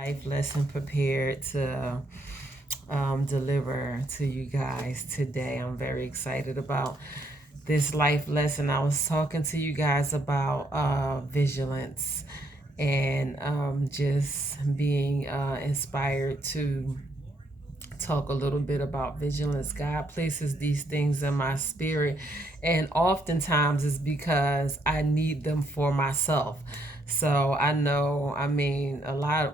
Life lesson prepared to deliver to you guys today. I'm very excited about this life lesson. I was talking to you guys about vigilance and just being inspired to talk a little bit about vigilance. God places these things in my spirit, and oftentimes it's because I need them for myself. So I know, I mean,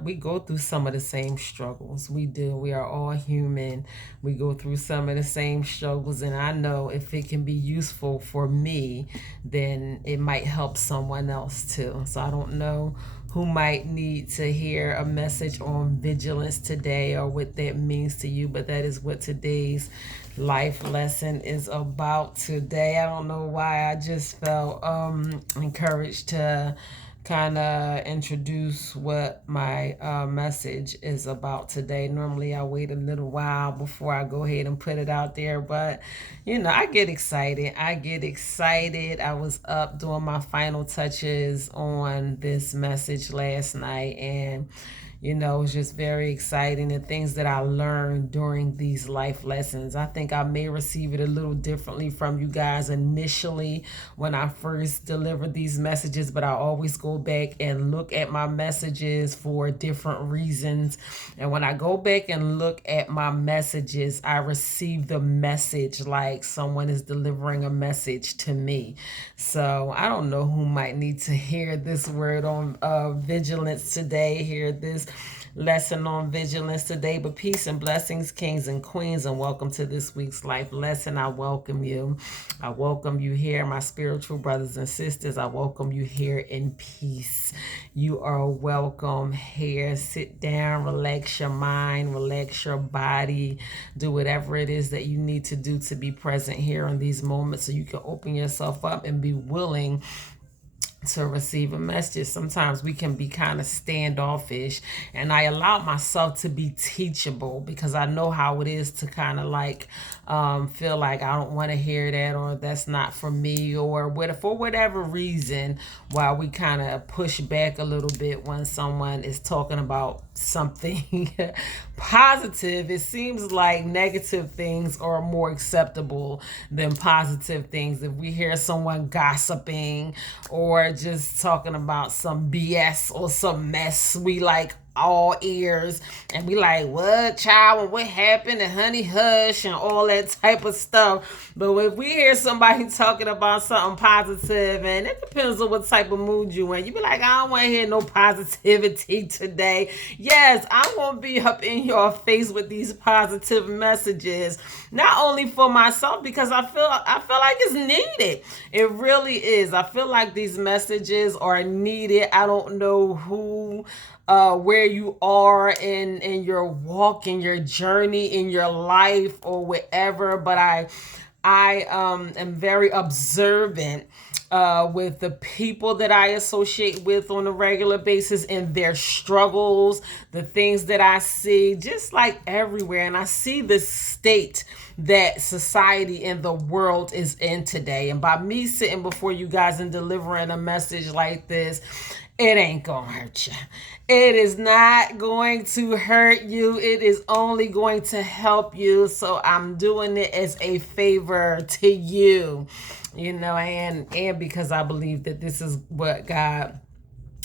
we go through some of the same struggles. We do. We are all human. We go through some of the same struggles, and I know if it can be useful for me, then it might help someone else too. So I don't know who might need to hear a message on vigilance today or what that means to you, but that is what today's life lesson is about today. I don't know why I just felt encouraged to kind of introduce what my message is about today. Normally I wait a little while before I go ahead and put it out there, but I get excited. I was up doing my final touches on this message last night, and it was just very exciting, and things that I learned during these life lessons. I think I may receive it a little differently from you guys initially when I first delivered these messages, but I always go back and look at my messages for different reasons. And when I go back and look at my messages, I receive the message like someone is delivering a message to me. So I don't know who might need to hear this word on vigilance today, hear this lesson on vigilance today. But peace and blessings, kings and queens, and welcome to this week's life lesson. I welcome you. I welcome you here, my spiritual brothers and sisters. I welcome you here in peace. You are welcome here. Sit down, relax your mind, relax your body, do whatever it is that you need to do to be present here in these moments so you can open yourself up and be willing to receive a message. Sometimes we can be kind of standoffish, and I allow myself to be teachable because I know how it is to kind of like feel like I don't want to hear that, or that's not for me, or for whatever reason, while we kind of push back a little bit when someone is talking about something positive. It seems like negative things are more acceptable than positive things. If we hear someone gossiping or just talking about some BS or some mess, we like all ears, and we like, what, child, and what happened, and honey hush, and all that type of stuff. But if we hear somebody talking about something positive, and it depends on what type of mood you in, you be like, I don't want to hear no positivity today. Yes, I won't be up in your face with these positive messages, not only for myself, because I feel like it's needed. It really is. I feel like these messages are needed. I don't know where you are in your walk, in your journey, in your life, or whatever, but I am very observant with the people that I associate with on a regular basis, and their struggles, the things that I see, just like everywhere. And I see the state that society and the world is in today. And by me sitting before you guys and delivering a message like this, it ain't gonna hurt you. It is not going to hurt you. It is only going to help you. So I'm doing it as a favor to you, and because I believe that this is what God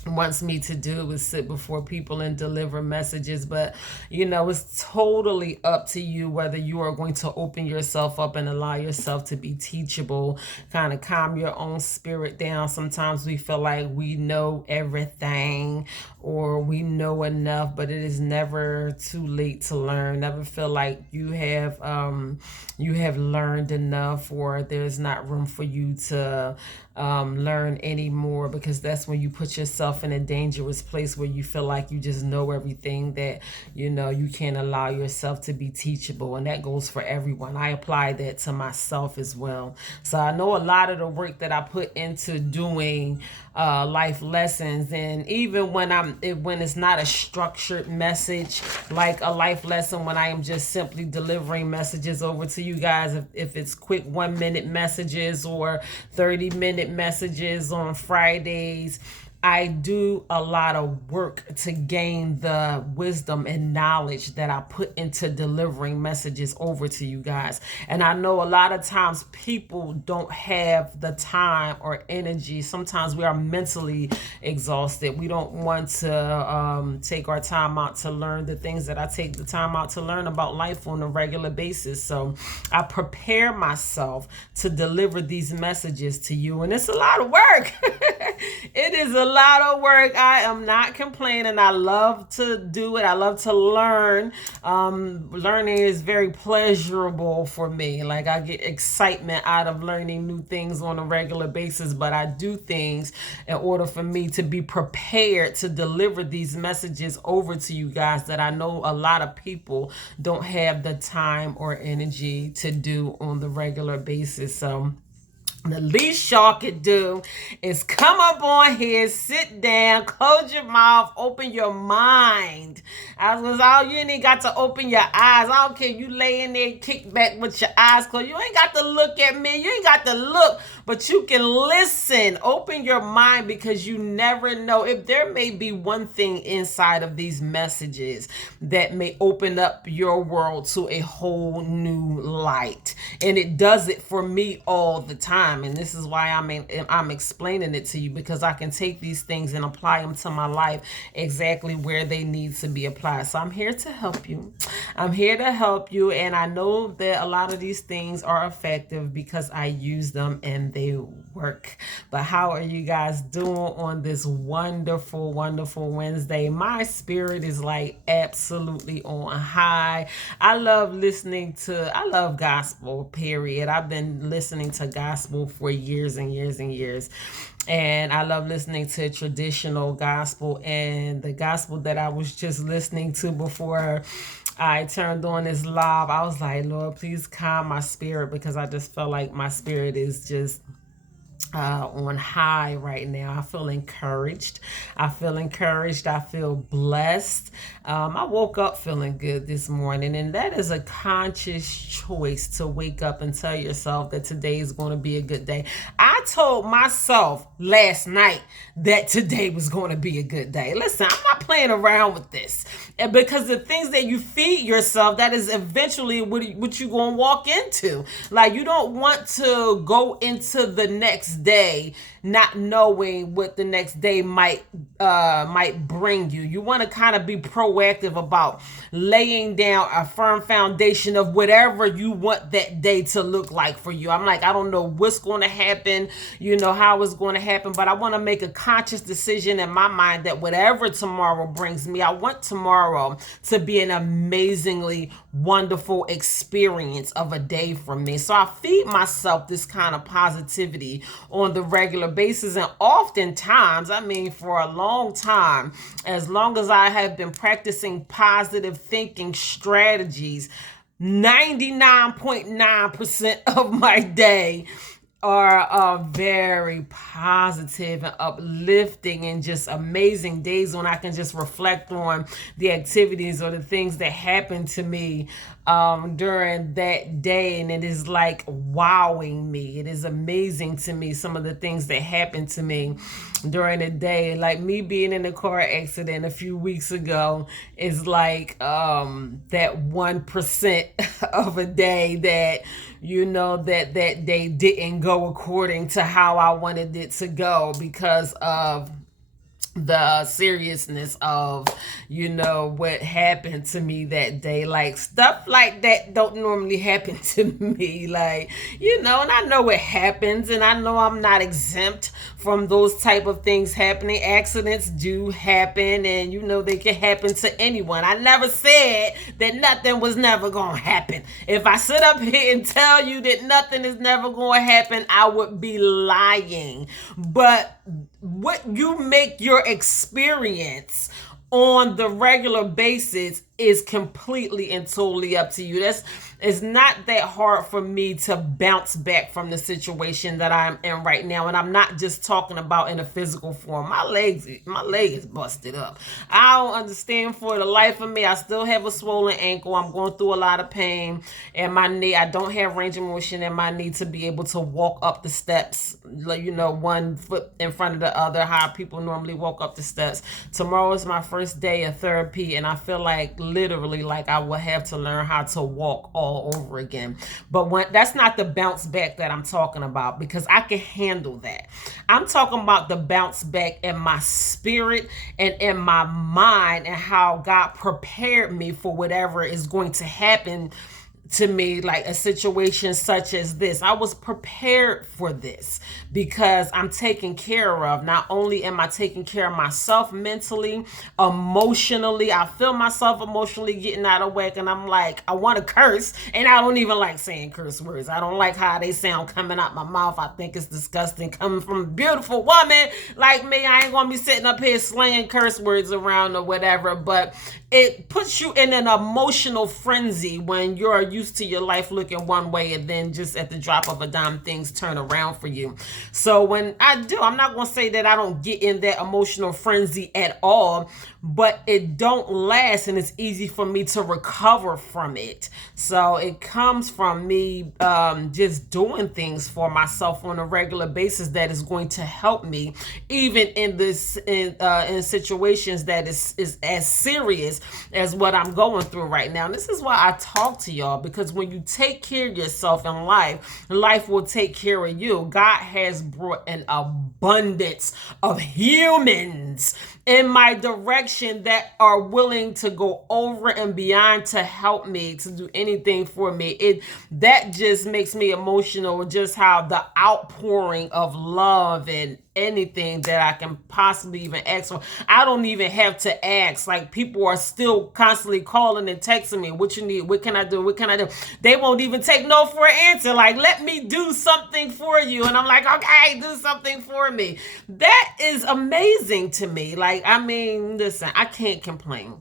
wants me to do, is sit before people and deliver messages. But it's totally up to you whether you are going to open yourself up and allow yourself to be teachable, kind of calm your own spirit down. Sometimes we feel like we know everything or we know enough, but it is never too late to learn. Never feel like you have learned enough, or there's not room for you to learn anymore, because that's when you put yourself in a dangerous place where you feel like you just know everything, that you can't allow yourself to be teachable. And that goes for everyone. I apply that to myself as well. So I know a lot of the work that I put into doing life lessons, and even when it's not a structured message like a life lesson, when I am just simply delivering messages over to you guys, if it's quick 1 minute messages or 30-minute messages on Fridays, I do a lot of work to gain the wisdom and knowledge that I put into delivering messages over to you guys. And I know a lot of times people don't have the time or energy. Sometimes we are mentally exhausted. We don't want to take our time out to learn the things that I take the time out to learn about life on a regular basis. So I prepare myself to deliver these messages to you. And it's a lot of work. It is a lot of work. I am not complaining. I love to do it. I love to learn. Learning is very pleasurable for me. Like, I get excitement out of learning new things on a regular basis, but I do things in order for me to be prepared to deliver these messages over to you guys that I know a lot of people don't have the time or energy to do on the regular basis. So the least y'all could do is come up on here, sit down, close your mouth, open your mind. I was all you ain't got to open your eyes. I don't care. You lay in there, kick back with your eyes closed. You ain't got to look at me. You ain't got to look, but you can listen. Open your mind, because you never know if there may be one thing inside of these messages that may open up your world to a whole new light. And it does it for me all the time. And this is why I'm explaining it to you, because I can take these things and apply them to my life exactly where they need to be applied. So I'm here to help you. I'm here to help you. And I know that a lot of these things are effective because I use them and they work. But how are you guys doing on this wonderful, wonderful Wednesday? My spirit is like absolutely on high. I love gospel, period. I've been listening to gospel for years and years and years. And I love listening to traditional gospel. And the gospel that I was just listening to before I turned on this live, I was like, Lord, please calm my spirit, because I just felt like my spirit is just on high right now. I feel encouraged. I feel blessed. I woke up feeling good this morning, and that is a conscious choice to wake up and tell yourself that today is going to be a good day. I told myself last night that today was going to be a good day. Listen, I'm not playing around with this, and because the things that you feed yourself, that is eventually what you're going to walk into. Like, you don't want to go into the next day not knowing what the next day might bring you. You want to kind of be proactive about laying down a firm foundation of whatever you want that day to look like for you. I'm like, I don't know what's going to happen, how it's going to happen, but I want to make a conscious decision in my mind that whatever tomorrow brings me, I want tomorrow to be an amazingly wonderful experience of a day for me. So I feed myself this kind of positivity on the regular basis. And oftentimes, for a long time, as long as I have been practicing positive thinking strategies, 99.9% of my day are very positive and uplifting and just amazing days when I can just reflect on the activities or the things that happened to me during that day. And it is like wowing me. It is amazing to me, some of the things that happened to me during the day. Like me being in a car accident a few weeks ago is like that 1% of a day that that day didn't go according to how I wanted it to go, because of the seriousness of what happened to me that day. Like, stuff like that don't normally happen to me, like, and I know it happens, and I know I'm not exempt from those type of things happening. Accidents do happen, and they can happen to anyone. I never said that nothing was never gonna happen. If I sit up here and tell you that nothing is never gonna happen, I would be lying. But what you make your experience on the regular basis is completely and totally up to you. It's not that hard for me to bounce back from the situation that I'm in right now. And I'm not just talking about in a physical form. My leg is busted up. I don't understand for the life of me. I still have a swollen ankle. I'm going through a lot of pain in my knee. I don't have range of motion in my knee to be able to walk up the steps, one foot in front of the other, how people normally walk up the steps. Tomorrow is my first day of therapy, and I feel like literally like I will have to learn how to walk all over again. But that's not the bounce back that I'm talking about, because I can handle that. I'm talking about the bounce back in my spirit and in my mind, and how God prepared me for whatever is going to happen to me, like a situation such as this. I was prepared for this because I'm taken care of. Not only am I taking care of myself mentally, emotionally, I feel myself emotionally getting out of whack, and I'm like, I want to curse, and I don't even like saying curse words. I don't like how they sound coming out my mouth. I think it's disgusting coming from a beautiful woman like me. I ain't gonna be sitting up here slaying curse words around or whatever, but it puts you in an emotional frenzy when you're used to your life looking one way, and then just at the drop of a dime, things turn around for you. So when I do, I'm not going to say that I don't get in that emotional frenzy at all, but it don't last, and it's easy for me to recover from it. So it comes from me just doing things for myself on a regular basis that is going to help me, even in situations that is as serious as what I'm going through right now. And this is why I talk to y'all, because when you take care of yourself in life, life will take care of you. God has brought an abundance of humans in my direction that are willing to go over and beyond to help me, to do anything for me. That just makes me emotional, just how the outpouring of love and anything that I can possibly even ask for. I don't even have to ask. Like, people are still constantly calling and texting me, what you need, what can I do, what can I do? They won't even take no for an answer. Like, let me do something for you. And I'm like, okay, do something for me. That is amazing to me. Like, I mean, listen, I can't complain.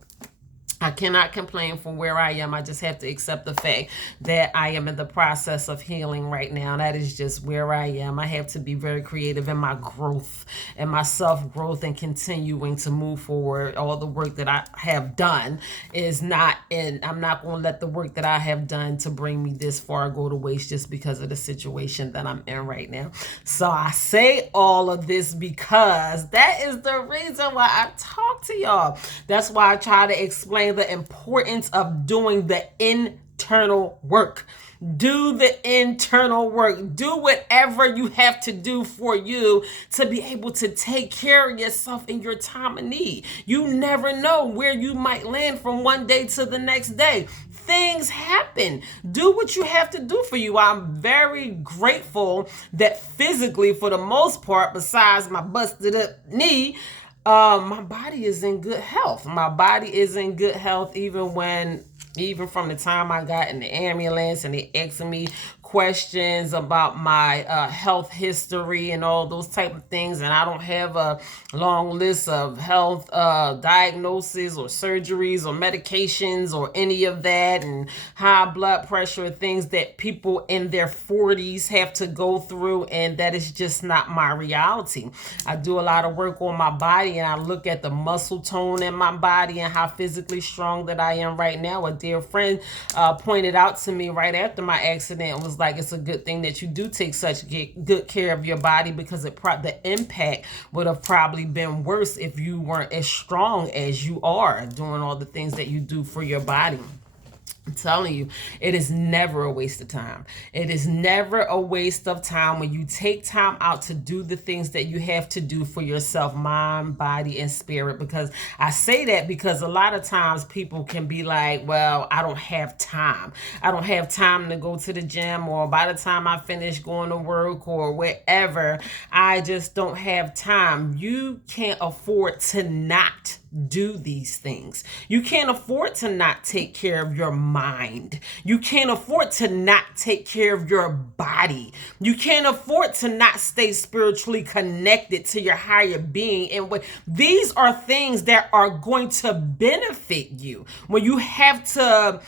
I cannot complain from where I am. I just have to accept the fact that I am in the process of healing right now. That is just where I am. I have to be very creative in my growth and my self-growth and continuing to move forward. All the work that I have done is not, and I'm not going to let the work that I have done to bring me this far go to waste just because of the situation that I'm in right now. So I say all of this because that is the reason why I talk to y'all. That's why I try to explain the importance of doing the internal work. Do the internal work. Do whatever you have to do for you to be able to take care of yourself in your time of need. You never know where you might land from one day to the next day. Things happen. Do what you have to do for you. I'm very grateful that physically, for the most part, besides my busted up knee, my body is in good health. My body is in good health even from the time I got in the ambulance and they asking me questions about my health history and all those type of things, and I don't have a long list of health diagnoses or surgeries or medications or any of that, and high blood pressure, things that people in their 40s have to go through, and that is just not my reality. I do a lot of work on my body, and I look at the muscle tone in my body and how physically strong that I am right now. A dear friend pointed out to me right after my accident, was like, it's a good thing that you do take such good care of your body, because the impact would have probably been worse if you weren't as strong as you are doing all the things that you do for your body. I'm telling you, it is never a waste of time. It is never a waste of time when you take time out to do the things that you have to do for yourself, mind, body, and spirit. Because I say that because a lot of times people can be like, well, I don't have time. I don't have time to go to the gym, or by the time I finish going to work or wherever, I just don't have time. You can't afford to not do these things. You can't afford to not take care of your mind. You can't afford to not take care of your body. You can't afford to not stay spiritually connected to your higher being. And these are things that are going to benefit you when you have to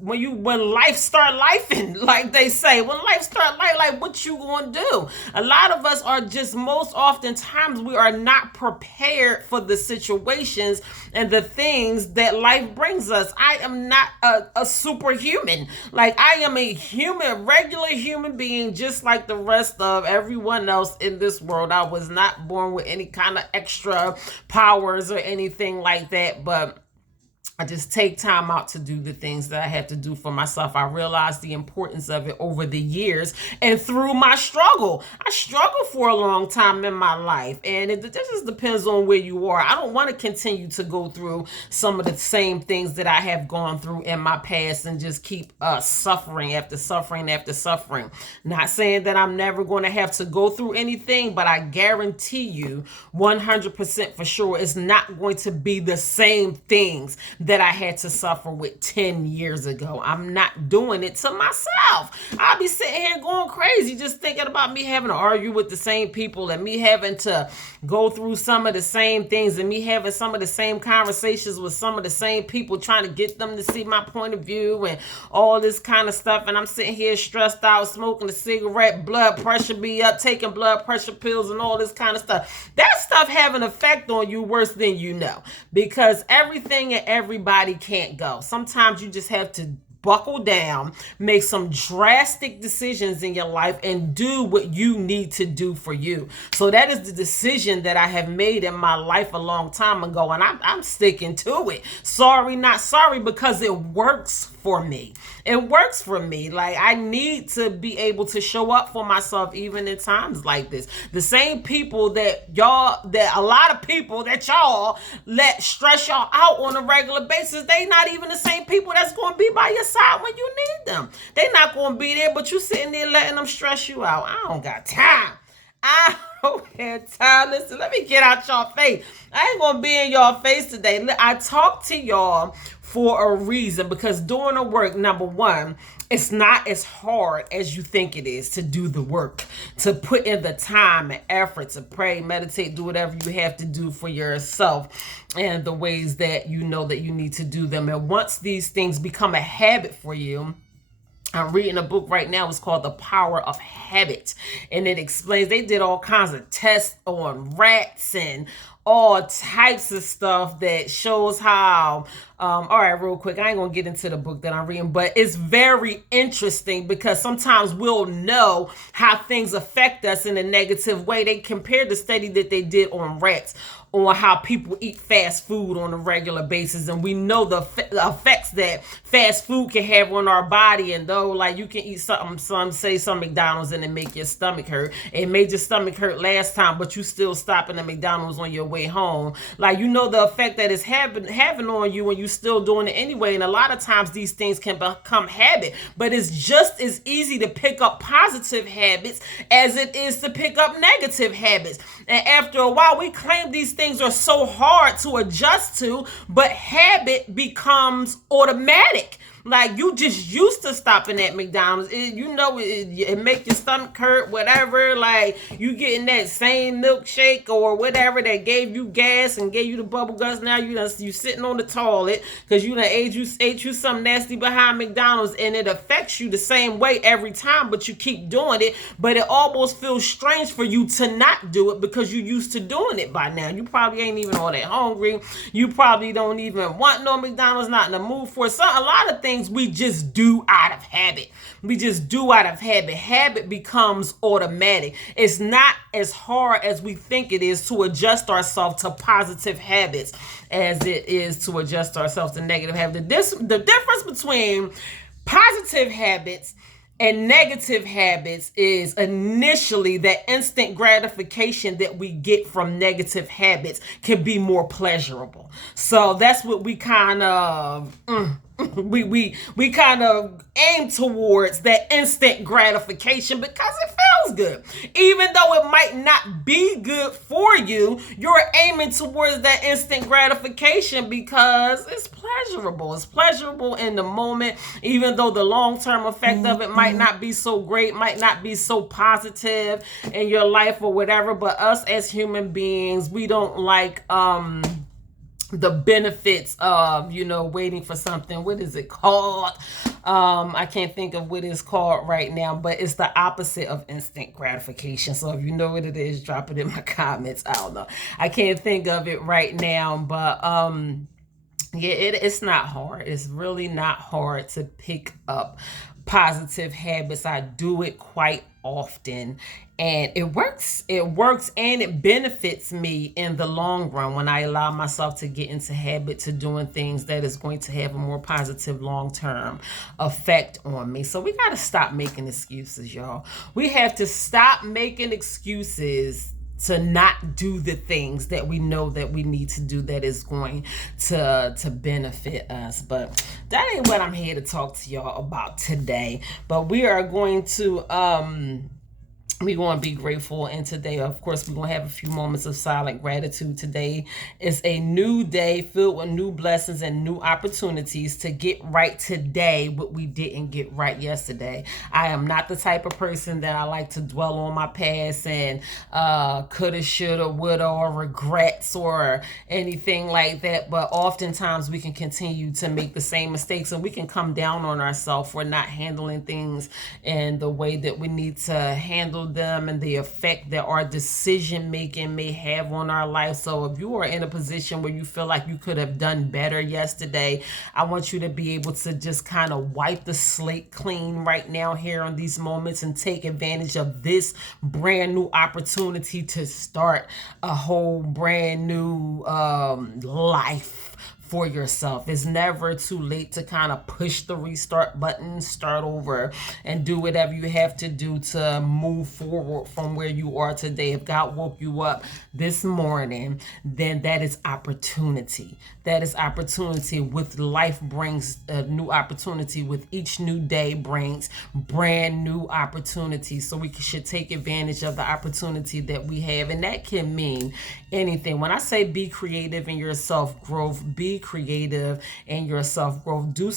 when life start lifing, like they say, when life start life, like what you gonna do? A lot of us are just, most oftentimes we are not prepared for the situations and the things that life brings us. I am not a superhuman. Like, I am a human, regular human being, just like the rest of everyone else in this world. I was not born with any kind of extra powers or anything like that, but I just take time out to do the things that I have to do for myself. I realized the importance of it over the years and through my struggle. I struggled for a long time in my life, and it just depends on where you are. I don't want to continue to go through some of the same things that I have gone through in my past and just keep suffering after suffering after suffering. Not saying that I'm never going to have to go through anything, but I guarantee you 100% for sure it's not going to be the same things that I had to suffer with 10 years ago. I'm not doing it to myself. I'll be sitting here going crazy just thinking about me having to argue with the same people and me having to go through some of the same things and me having some of the same conversations with some of the same people, trying to get them to see my point of view and all this kind of stuff. And I'm sitting here stressed out, smoking a cigarette, blood pressure be up, taking blood pressure pills and all this kind of stuff. That stuff have an effect on you worse than you know, because everything and everybody can't go. Sometimes you just have to buckle down, make some drastic decisions in your life, and do what you need to do for you. So that is the decision that I have made in my life a long time ago, and I'm sticking to it. Sorry, not sorry, because it works for me. It works for me. Like, I need to be able to show up for myself even in times like this. The same people that a lot of people that y'all let stress y'all out on a regular basis, they not even the same people that's going to be by your side when you need them. They not going to be there, but you sitting there letting them stress you out. I don't got time. I don't have time. Listen, let me get out y'all face. I ain't going to be in y'all face today. I talk to y'all for a reason, because doing the work, number one, it's not as hard as you think it is to do the work, to put in the time and effort to pray, meditate, do whatever you have to do for yourself and the ways that you know that you need to do them. And once these things become a habit for you, I'm reading a book right now. It's called The Power of Habit. And it explains, they did all kinds of tests on rats and all types of stuff that shows how, all right, real quick, I ain't gonna get into the book that I'm reading, but it's very interesting because sometimes we'll know how things affect us in a negative way. They compared the study that they did on rats on how people eat fast food on a regular basis, and we know the effects that fast food can have on our body. And though, like, you can eat something, some McDonald's, and it make your stomach hurt. It made your stomach hurt last time, but you still stopping at McDonald's on your way home. Like, you know the effect that it's having on you when you still doing it anyway. And a lot of times these things can become habit, but it's just as easy to pick up positive habits as it is to pick up negative habits. And after a while, we claim these things are so hard to adjust to, but habit becomes automatic. Like, you just used to stopping at McDonald's. It make your stomach hurt, whatever. Like, you getting that same milkshake or whatever that gave you gas and gave you the bubble guts. Now you sitting on the toilet because you done ate you something nasty behind McDonald's, and it affects you the same way every time, but you keep doing it. But it almost feels strange for you to not do it because you're used to doing it by now. You probably ain't even all that hungry. You probably don't even want no McDonald's, not in the mood for it. So a lot of things we just do out of habit. We just do out of habit. Habit becomes automatic. It's not as hard as we think it is to adjust ourselves to positive habits as it is to adjust ourselves to negative habits. The difference between positive habits and negative habits is initially that instant gratification that we get from negative habits can be more pleasurable. So that's what we kind of we kind of aim towards that instant gratification because it feels good. Even though it might not be good for you, you're aiming towards that instant gratification because it's pleasurable. It's pleasurable in the moment, even though the long-term effect of it might not be so great, might not be so positive in your life or whatever. But us as human beings, we don't like the benefits of, waiting for something. What is it called? I can't think of what it's called right now, but it's the opposite of instant gratification. So if you know what it is, drop it in my comments. I don't know. I can't think of it right now, but yeah, it's not hard. It's really not hard to pick up positive habits. I do it quite often, and it works. It works and it benefits me in the long run when I allow myself to get into habit to doing things that is going to have a more positive long-term effect on me. So we got to stop making excuses, y'all. We have to stop making excuses to not do the things that we know that we need to do that is going to benefit us. But that ain't what I'm here to talk to y'all about today. But we are going to we want to be grateful, and today, of course, we're going to have a few moments of silent gratitude. Today is a new day filled with new blessings and new opportunities to get right today what we didn't get right yesterday. I am not the type of person that I like to dwell on my past and coulda, shoulda, woulda, or regrets or anything like that. But oftentimes we can continue to make the same mistakes, and we can come down on ourselves for not handling things in the way that we need to handle them and the effect that our decision making may have on our life. So if you are in a position where you feel like you could have done better yesterday, I want you to be able to just kind of wipe the slate clean right now here on these moments and take advantage of this brand new opportunity to start a whole brand new life for yourself. It's never too late to kind of push the restart button, start over, and do whatever you have to do to move forward from where you are today. If God woke you up this morning, then that is opportunity. That is opportunity. With life brings a new opportunity. With each new day brings brand new opportunities. So we should take advantage of the opportunity that we have. And that can mean anything. When I say be creative in your self-growth, be creative in your self-growth. Do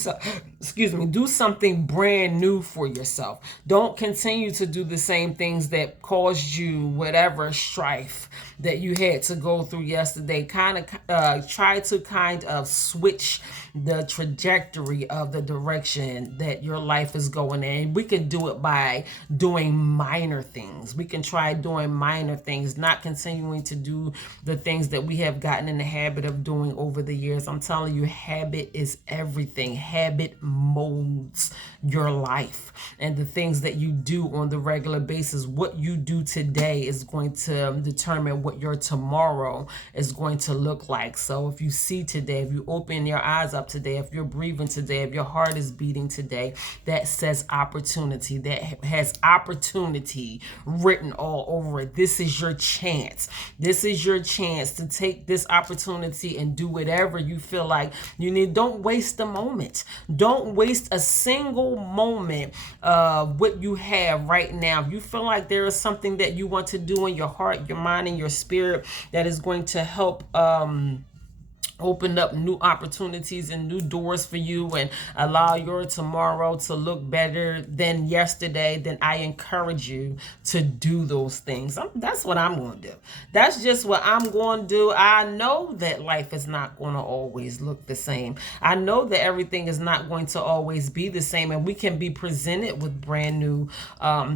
something brand new for yourself. Don't continue to do the same things that caused you whatever strife that you had to go through yesterday. Try to kind of switch the trajectory of the direction that your life is going in. We can do it by doing minor things. We can try doing minor things, not continuing to do the things that we have gotten in the habit of doing over the years. I'm telling you, habit is everything. Habit molds your life, and the things that you do on the regular basis, what you do today is going to determine what your tomorrow is going to look like. So if you see today, if you open your eyes up today, if you're breathing today, if your heart is beating today, that says opportunity. That has opportunity written all over it. This is your chance. This is your chance to take this opportunity and do whatever you feel like you need. Don't waste a moment. Don't waste a single moment of what you have right now. If you feel like there is something that you want to do in your heart, your mind, and your spirit that is going to help open up new opportunities and new doors for you and allow your tomorrow to look better than yesterday, then I encourage you to do those things. That's what I'm going to do. That's just what I'm going to do. I know that life is not going to always look the same. I know that everything is not going to always be the same, and we can be presented with brand new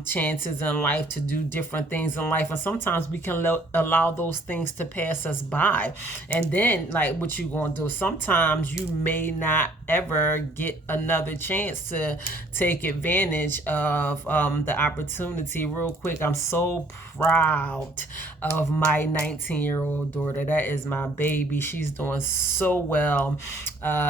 chances in life to do different things in life, and sometimes we can allow those things to pass us by. And then, like, what you gonna do? Sometimes you may not ever get another chance to take advantage of the opportunity. Real quick, I'm so proud of my 19-year-old daughter. That is my baby. She's doing so well.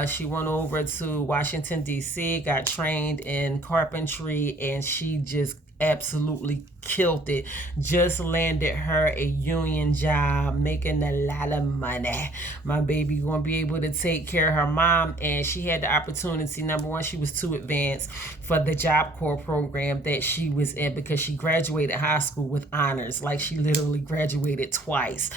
She went over to Washington, D.C., got trained in carpentry, and she just absolutely killed it. Just landed her a union job, making a lot of money. My baby gonna be able to take care of her mom, and she had the opportunity. Number one, she was too advanced for the Job Corps program that she was in because she graduated high school with honors. Like, she literally graduated twice.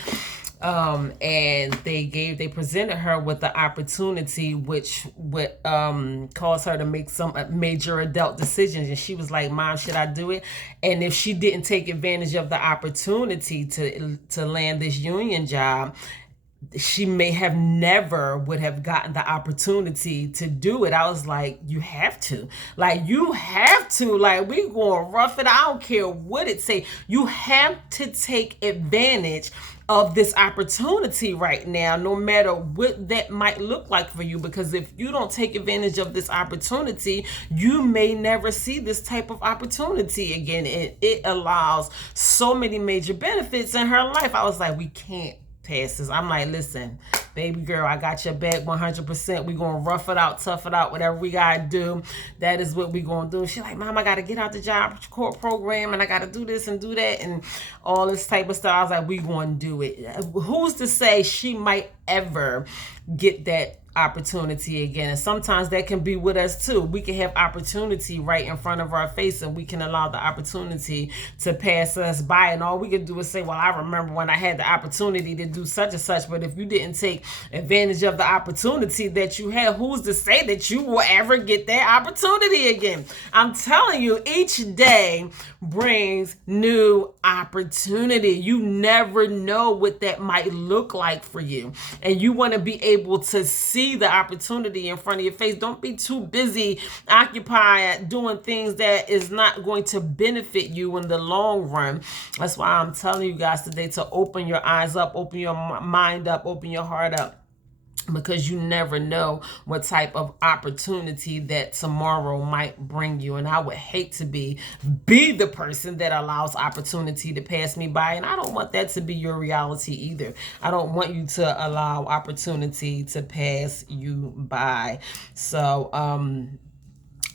And they presented her with the opportunity which would cause her to make some major adult decisions, and she was like, Mom, should I do it? And if she didn't take advantage of the opportunity to land this union job, she may have never would have gotten the opportunity to do it. I was like, you have to. Like, you have to. Like, we going to rough it. I don't care what it say. You have to take advantage of this opportunity right now, no matter what that might look like for you. Because if you don't take advantage of this opportunity, you may never see this type of opportunity again. It allows so many major benefits in her life. I was like, we can't passes. I'm like, listen, baby girl, I got your back 100%. We gonna rough it out, tough it out, whatever we gotta do. That is what we gonna do. She's like, Mom, I gotta get out the Job Corps program, and I gotta do this and do that and all this type of stuff. I was like, we gonna do it. Who's to say she might ever get that opportunity again? And sometimes that can be with us too. We can have opportunity right in front of our face, and we can allow the opportunity to pass us by, and all we can do is say, well, I remember when I had the opportunity to do such and such. But if you didn't take advantage of the opportunity that you had, who's to say that you will ever get that opportunity again? I'm telling you, each day brings new opportunity. You never know what that might look like for you, and you want to be able to see the opportunity in front of your face. Don't be too busy occupied doing things that is not going to benefit you in the long run. That's why I'm telling you guys today to open your eyes up, open your mind up, open your heart up, because you never know what type of opportunity that tomorrow might bring you. And I would hate to be the person that allows opportunity to pass me by. And I don't want that to be your reality either. I don't want you to allow opportunity to pass you by. So,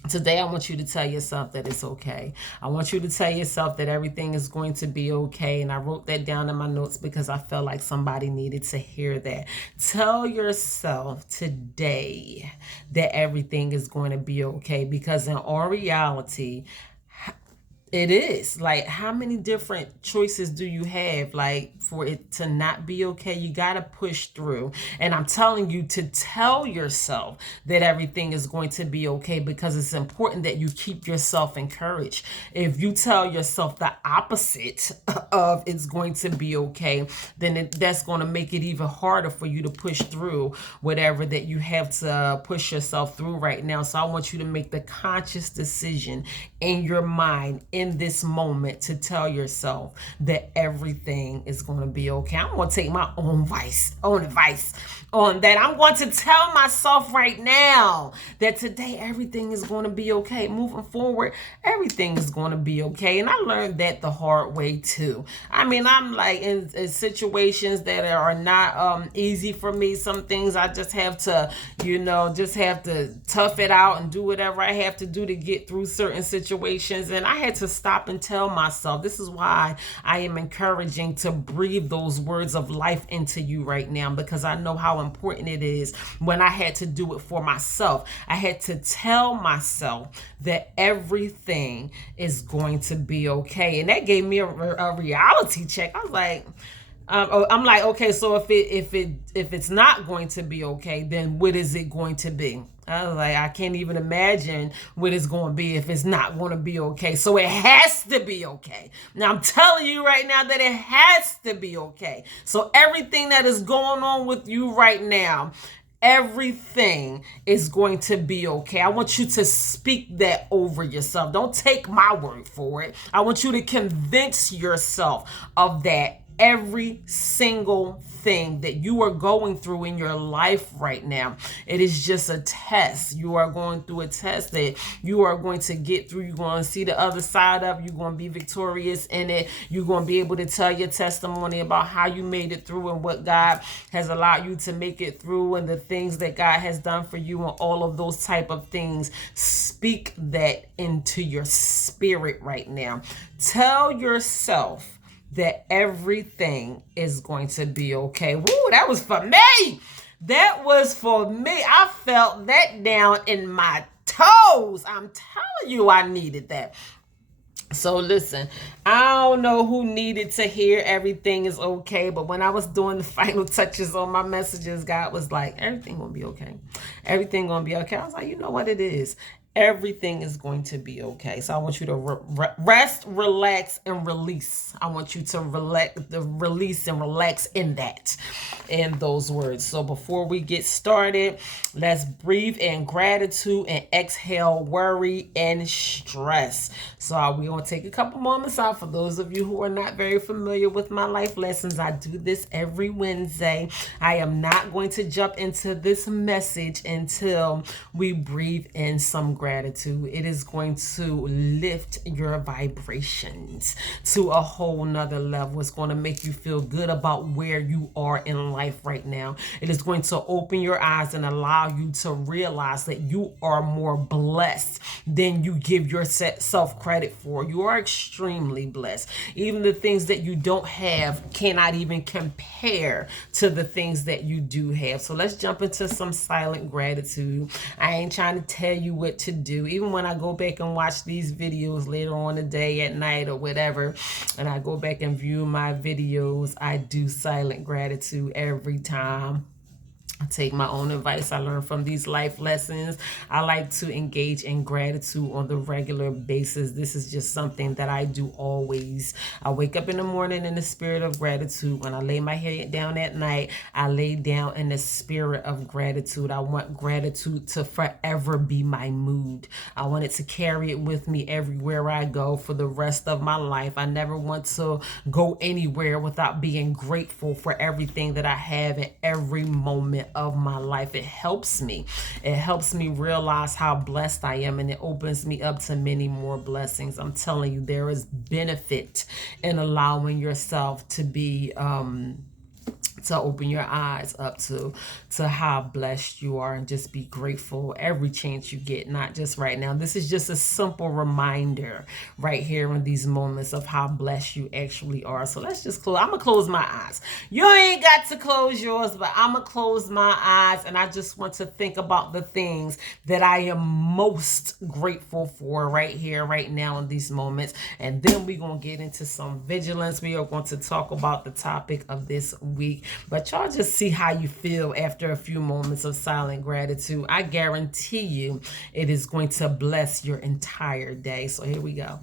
today, I want you to tell yourself that it's okay. I want you to tell yourself that everything is going to be okay. And I wrote that down in my notes because I felt like somebody needed to hear that. Tell yourself today that everything is going to be okay, because in all reality, it is. Like, how many different choices do you have, like, for it to not be okay? You got to push through. And I'm telling you to tell yourself that everything is going to be okay, because it's important that you keep yourself encouraged. If you tell yourself the opposite of it's going to be okay, then that's going to make it even harder for you to push through whatever that you have to push yourself through right now. So I want you to make the conscious decision in your mind in this moment to tell yourself that everything is going to be okay. I'm going to take my own advice on that. I'm going to tell myself right now that today everything is going to be okay. Moving forward, everything is going to be okay. And I learned that the hard way too. I mean, I'm like in situations that are not easy for me. Some things I just have to, just have to tough it out and do whatever I have to do to get through certain situations. And I had to stop and tell myself, this is why I am encouraging to breathe those words of life into you right now, because I know how important it is. When I had to do it for myself, I had to tell myself that everything is going to be okay. And that gave me a reality check. I was like, I'm like, okay, so if it's not going to be okay, then what is it going to be? I was like, I can't even imagine what it's going to be if it's not going to be okay. So it has to be okay. Now I'm telling you right now that it has to be okay. So everything that is going on with you right now, everything is going to be okay. I want you to speak that over yourself. Don't take my word for it. I want you to convince yourself of that every single thing that you are going through in your life right now. It is just a test. You are going through a test that you are going to get through. You're going to see the other side of. You're going to be victorious in it. You're going to be able to tell your testimony about how you made it through and what God has allowed you to make it through and the things that God has done for you and all of those type of things. Speak that into your spirit right now. Tell yourself that everything is going to be okay. Woo, that was for me. That was for me. I felt that down in my toes. I'm telling you, I needed that. So listen, I don't know who needed to hear everything is okay, but when I was doing the final touches on my messages, God was like, everything gonna be okay. Everything gonna be okay. I was like, you know what it is? Everything is going to be okay. So I want you to rest, relax, and release. I want you to release and relax in those words. So before we get started, let's breathe in gratitude and exhale worry and stress. So we're going to take a couple moments out. For those of you who are not very familiar with my life lessons, I do this every Wednesday. I am not going to jump into this message until we breathe in some gratitude. It is going to lift your vibrations to a whole nother level. It's going to make you feel good about where you are in life right now. It is going to open your eyes and allow you to realize that you are more blessed than you give yourself credit for. You are extremely blessed. Even the things that you don't have cannot even compare to the things that you do have. So let's jump into some silent gratitude. I ain't trying to tell you what to do. Even when I go back and watch these videos later on the day, at night, or whatever, and I go back and view my videos, I do silent gratitude every time. I take my own advice I learned from these life lessons. I like to engage in gratitude on the regular basis. This is just something that I do always. I wake up in the morning in the spirit of gratitude. When I lay my head down at night, I lay down in the spirit of gratitude. I want gratitude to forever be my mood. I want it to carry it with me everywhere I go for the rest of my life. I never want to go anywhere without being grateful for everything that I have in every moment of my life. It helps me. It helps me realize how blessed I am, and it opens me up to many more blessings. I'm telling you, there is benefit in allowing yourself to be to open your eyes up to how blessed you are, and just be grateful every chance you get, not just right now. This is just a simple reminder right here in these moments of how blessed you actually are. So let's just close. I'm gonna close my eyes. You ain't got to close yours, but I'm gonna close my eyes, and I just want to think about the things that I am most grateful for right here, right now, in these moments. And then we're gonna get into some vigilance. We are going to talk about the topic of this week. But y'all just see how you feel after a few moments of silent gratitude. I guarantee you it is going to bless your entire day. So here we go.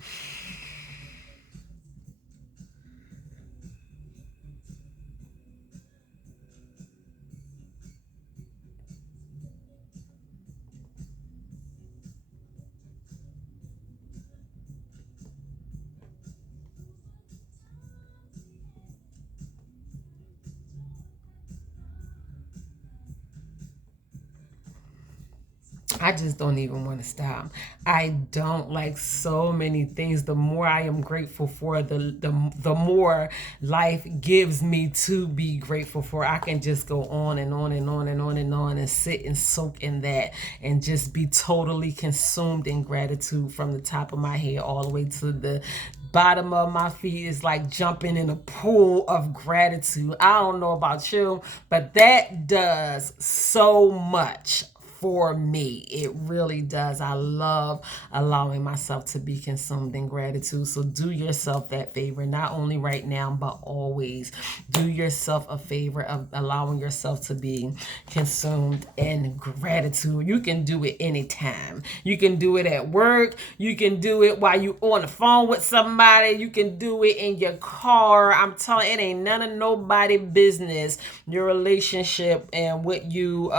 I just don't even want to stop. I don't like so many things. The more I am grateful for, the more life gives me to be grateful for. I can just go on and on and on and on and on and sit and soak in that and just be totally consumed in gratitude from the top of my head all the way to the bottom of my feet. Is like jumping in a pool of gratitude. I don't know about you, but that does so much for me. It really does. I love allowing myself to be consumed in gratitude. So do yourself that favor, not only right now, but always. Do yourself a favor of allowing yourself to be consumed in gratitude. You can do it anytime. You can do it at work. You can do it while you on the phone with somebody. You can do it in your car. I'm telling you, it ain't none of nobody business, your relationship and what you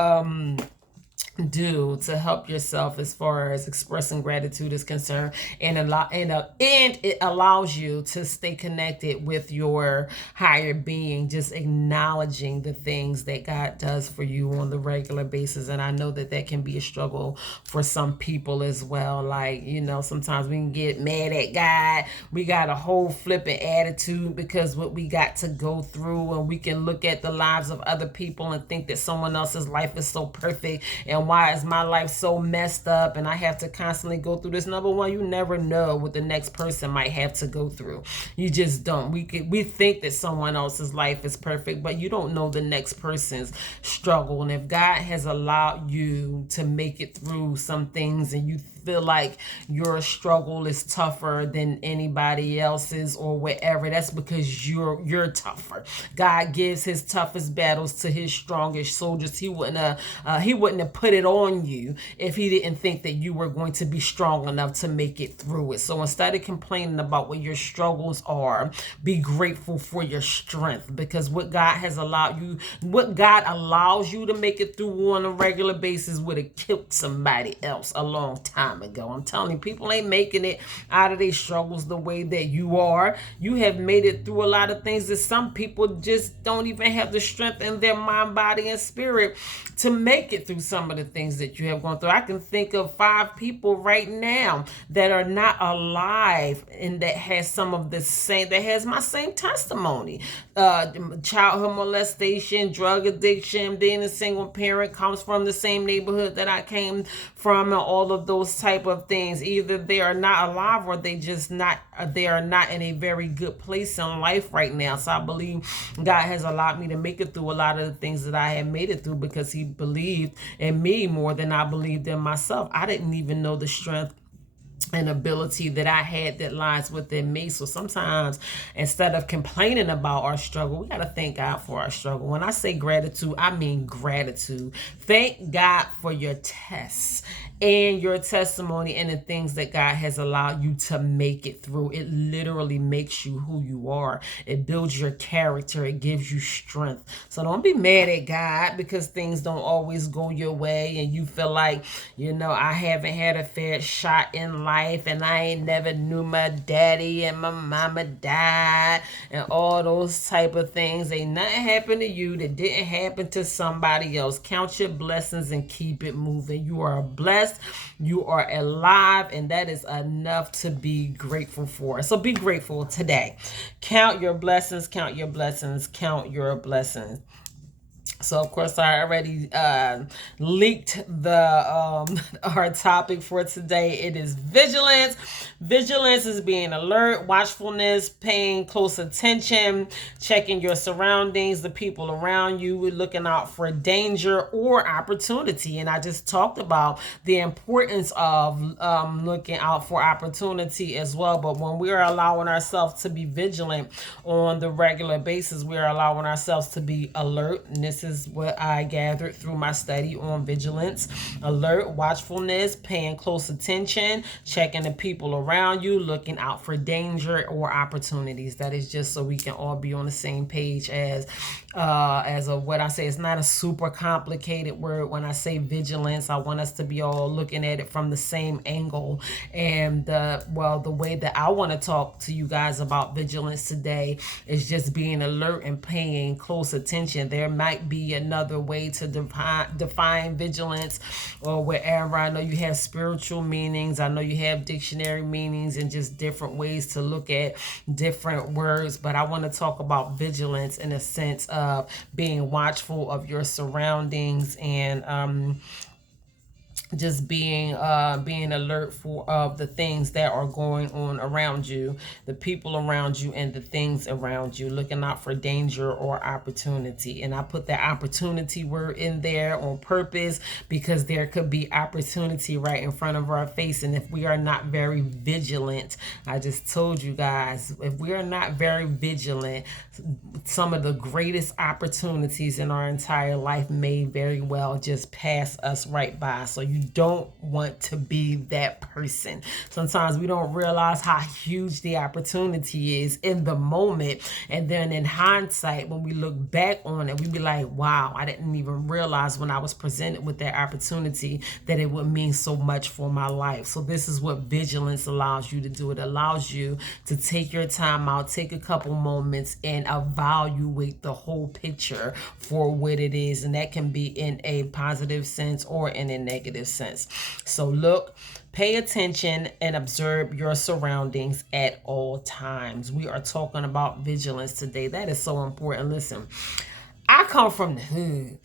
do to help yourself as far as expressing gratitude is concerned, and it allows you to stay connected with your higher being, just acknowledging the things that God does for you on the regular basis. And I know that that can be a struggle for some people as well. Like, sometimes we can get mad at God. We got a whole flippant attitude because what we got to go through, and we can look at the lives of other people and think that someone else's life is so perfect, and why is my life so messed up and I have to constantly go through this. Number one, you never know what the next person might have to go through. You just don't. We think that someone else's life is perfect, but you don't know the next person's struggle. And if God has allowed you to make it through some things, and you feel like your struggle is tougher than anybody else's or whatever, that's because you're tougher. God gives his toughest battles to his strongest soldiers. He wouldn't have put it on you if he didn't think that you were going to be strong enough to make it through it. So instead of complaining about what your struggles are, be grateful for your strength, because what God allows you to make it through on a regular basis would have killed somebody else a long time ago. I'm telling you, people ain't making it out of their struggles the way that you are. You have made it through a lot of things that some people just don't even have the strength in their mind, body, and spirit to make it through some of the things that you have gone through. I can think of 5 people right now that are not alive and that has my same testimony. Childhood molestation, drug addiction, being a single parent, comes from the same neighborhood that I came from, and all of those type of things. Either they are not alive, or they are not in a very good place in life right now. So I believe God has allowed me to make it through a lot of the things that I had made it through because he believed in me more than I believed in myself. I didn't even know the strength and ability that I had that lies within me. So sometimes, instead of complaining about our struggle, we got to thank God for our struggle. When I say gratitude, I mean gratitude. Thank God for your tests and your testimony and the things that God has allowed you to make it through. It literally makes you who you are. It builds your character. It gives you strength. So don't be mad at God because things don't always go your way and you feel like, I haven't had a fair shot in life, and I ain't never knew my daddy and my mama died and all those type of things. Ain't nothing happened to you that didn't happen to somebody else. Count your blessings and keep it moving. You are blessed, you are alive, and that is enough to be grateful for. So be grateful today. Count your blessings, count your blessings, count your blessings. So of course I already leaked our topic for today. It is vigilance. Vigilance is being alert, watchfulness, paying close attention, checking your surroundings, the people around you. We're looking out for danger or opportunity. And I just talked about the importance of looking out for opportunity as well. But when we are allowing ourselves to be vigilant on the regular basis, we are allowing ourselves to be alert. And this is what I gathered through my study on vigilance: alert, watchfulness, paying close attention, checking the people around you, looking out for danger or opportunities. That is just so we can all be on the same page as what I say. It's not a super complicated word. When I say vigilance, I want us to be all looking at it from the same angle. And the way that I want to talk to you guys about vigilance today is just being alert and paying close attention. There might be another way to define vigilance or wherever. I know you have spiritual meanings. I know you have dictionary meanings and just different ways to look at different words. But I want to talk about vigilance in a sense of being watchful of your surroundings and just being alert for the things that are going on around you, the people around you, and the things around you, looking out for danger or opportunity. And I put that opportunity word in there on purpose because there could be opportunity right in front of our face. And if we are not very vigilant, I just told you guys, if we are not very vigilant, some of the greatest opportunities in our entire life may very well just pass us right by. So you don't want to be that person. Sometimes we don't realize how huge the opportunity is in the moment. And then in hindsight, when we look back on it, we be like, wow, I didn't even realize when I was presented with that opportunity that it would mean so much for my life. So this is what vigilance allows you to do. It allows you to take your time out, take a couple moments, and evaluate the whole picture for what it is. And that can be in a positive sense or in a negative sense. So look, pay attention and observe your surroundings at all times. We are talking about vigilance today. That is so important. Listen, I come from the hood.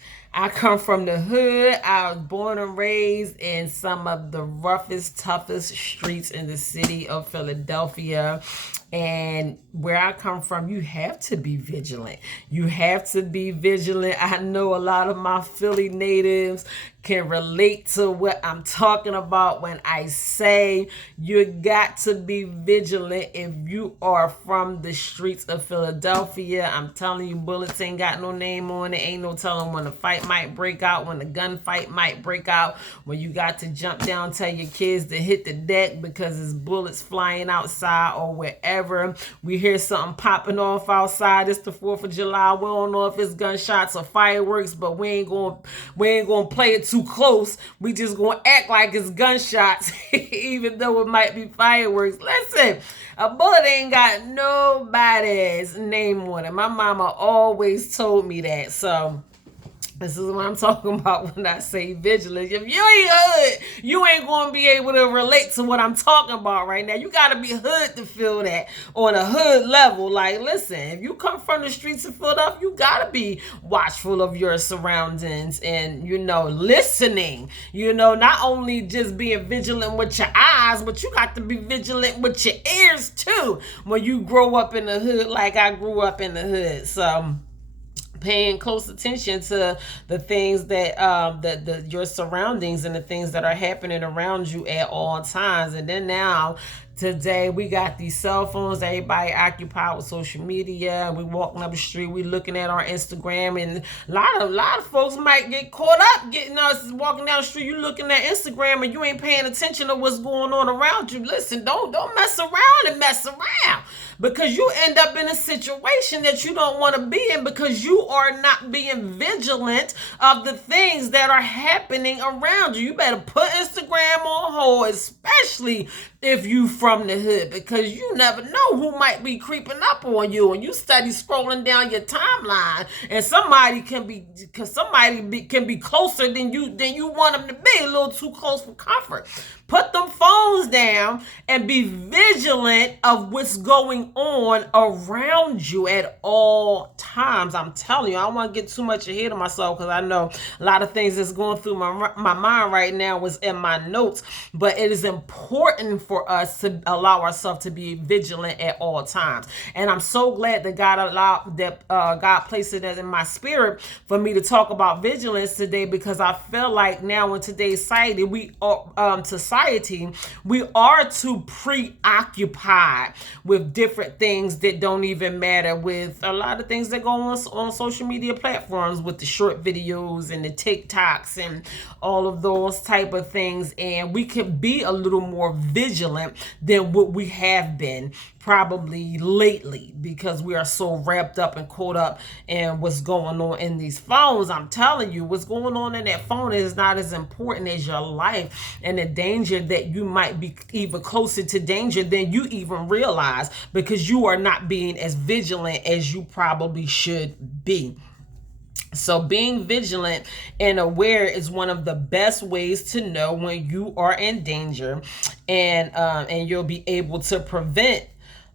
I was born and raised in some of the roughest, toughest streets in the city of Philadelphia. And where I come from, you have to be vigilant. I know a lot of my Philly natives can relate to what I'm talking about when I say you got to be vigilant if you are from the streets of Philadelphia. I'm telling you, bullets ain't got no name on it. Ain't no telling when the fight might break out, when the gunfight might break out, when you got to jump down, tell your kids to hit the deck because there's bullets flying outside or wherever. We hear something popping off outside. It's the 4th of July. We don't know if it's gunshots or fireworks, but we ain't gonna play it too close. We just gonna act like it's gunshots, even though it might be fireworks. Listen, a bullet ain't got nobody's name on it. My mama always told me that. So this is what I'm talking about when I say vigilant. If you ain't hood, you ain't going to be able to relate to what I'm talking about right now. You got to be hood to feel that on a hood level. Like, listen, if you come from the streets of Philadelphia, you got to be watchful of your surroundings and, listening. Not only just being vigilant with your eyes, but you got to be vigilant with your ears too when you grow up in the hood like I grew up in the hood. So paying close attention to the things that your surroundings and the things that are happening around you at all times. And then now today we got these cell phones, everybody occupied with social media. We walking up the street, we looking at our Instagram, and a lot of folks might get caught up getting us walking down the street. You looking at Instagram and you ain't paying attention to what's going on around you. Listen, don't mess around, because you end up in a situation that you don't want to be in because you are not being vigilant of the things that are happening around you. You better put Instagram on hold, especially if you from the hood, because you never know who might be creeping up on you, and you study scrolling down your timeline, and somebody can be closer than you want them to be, a little too close for comfort. Put them phones down and be vigilant of what's going on around you at all times. I'm telling you, I don't want to get too much ahead of myself because I know a lot of things that's going through my mind right now was in my notes, but it is important for us to allow ourselves to be vigilant at all times. And I'm so glad that God placed it in my spirit for me to talk about vigilance today, because I feel like now in today's society, we are too preoccupied with different things that don't even matter, with a lot of things that go on social media platforms, with the short videos and the TikToks and all of those type of things. And we could be a little more vigilant than what we have been probably lately, because we are so wrapped up and caught up in what's going on in these phones. I'm telling you, what's going on in that phone is not as important as your life and the danger that you might be even closer to danger than you even realize, because you are not being as vigilant as you probably should be. So being vigilant and aware is one of the best ways to know when you are in danger, and you'll be able to prevent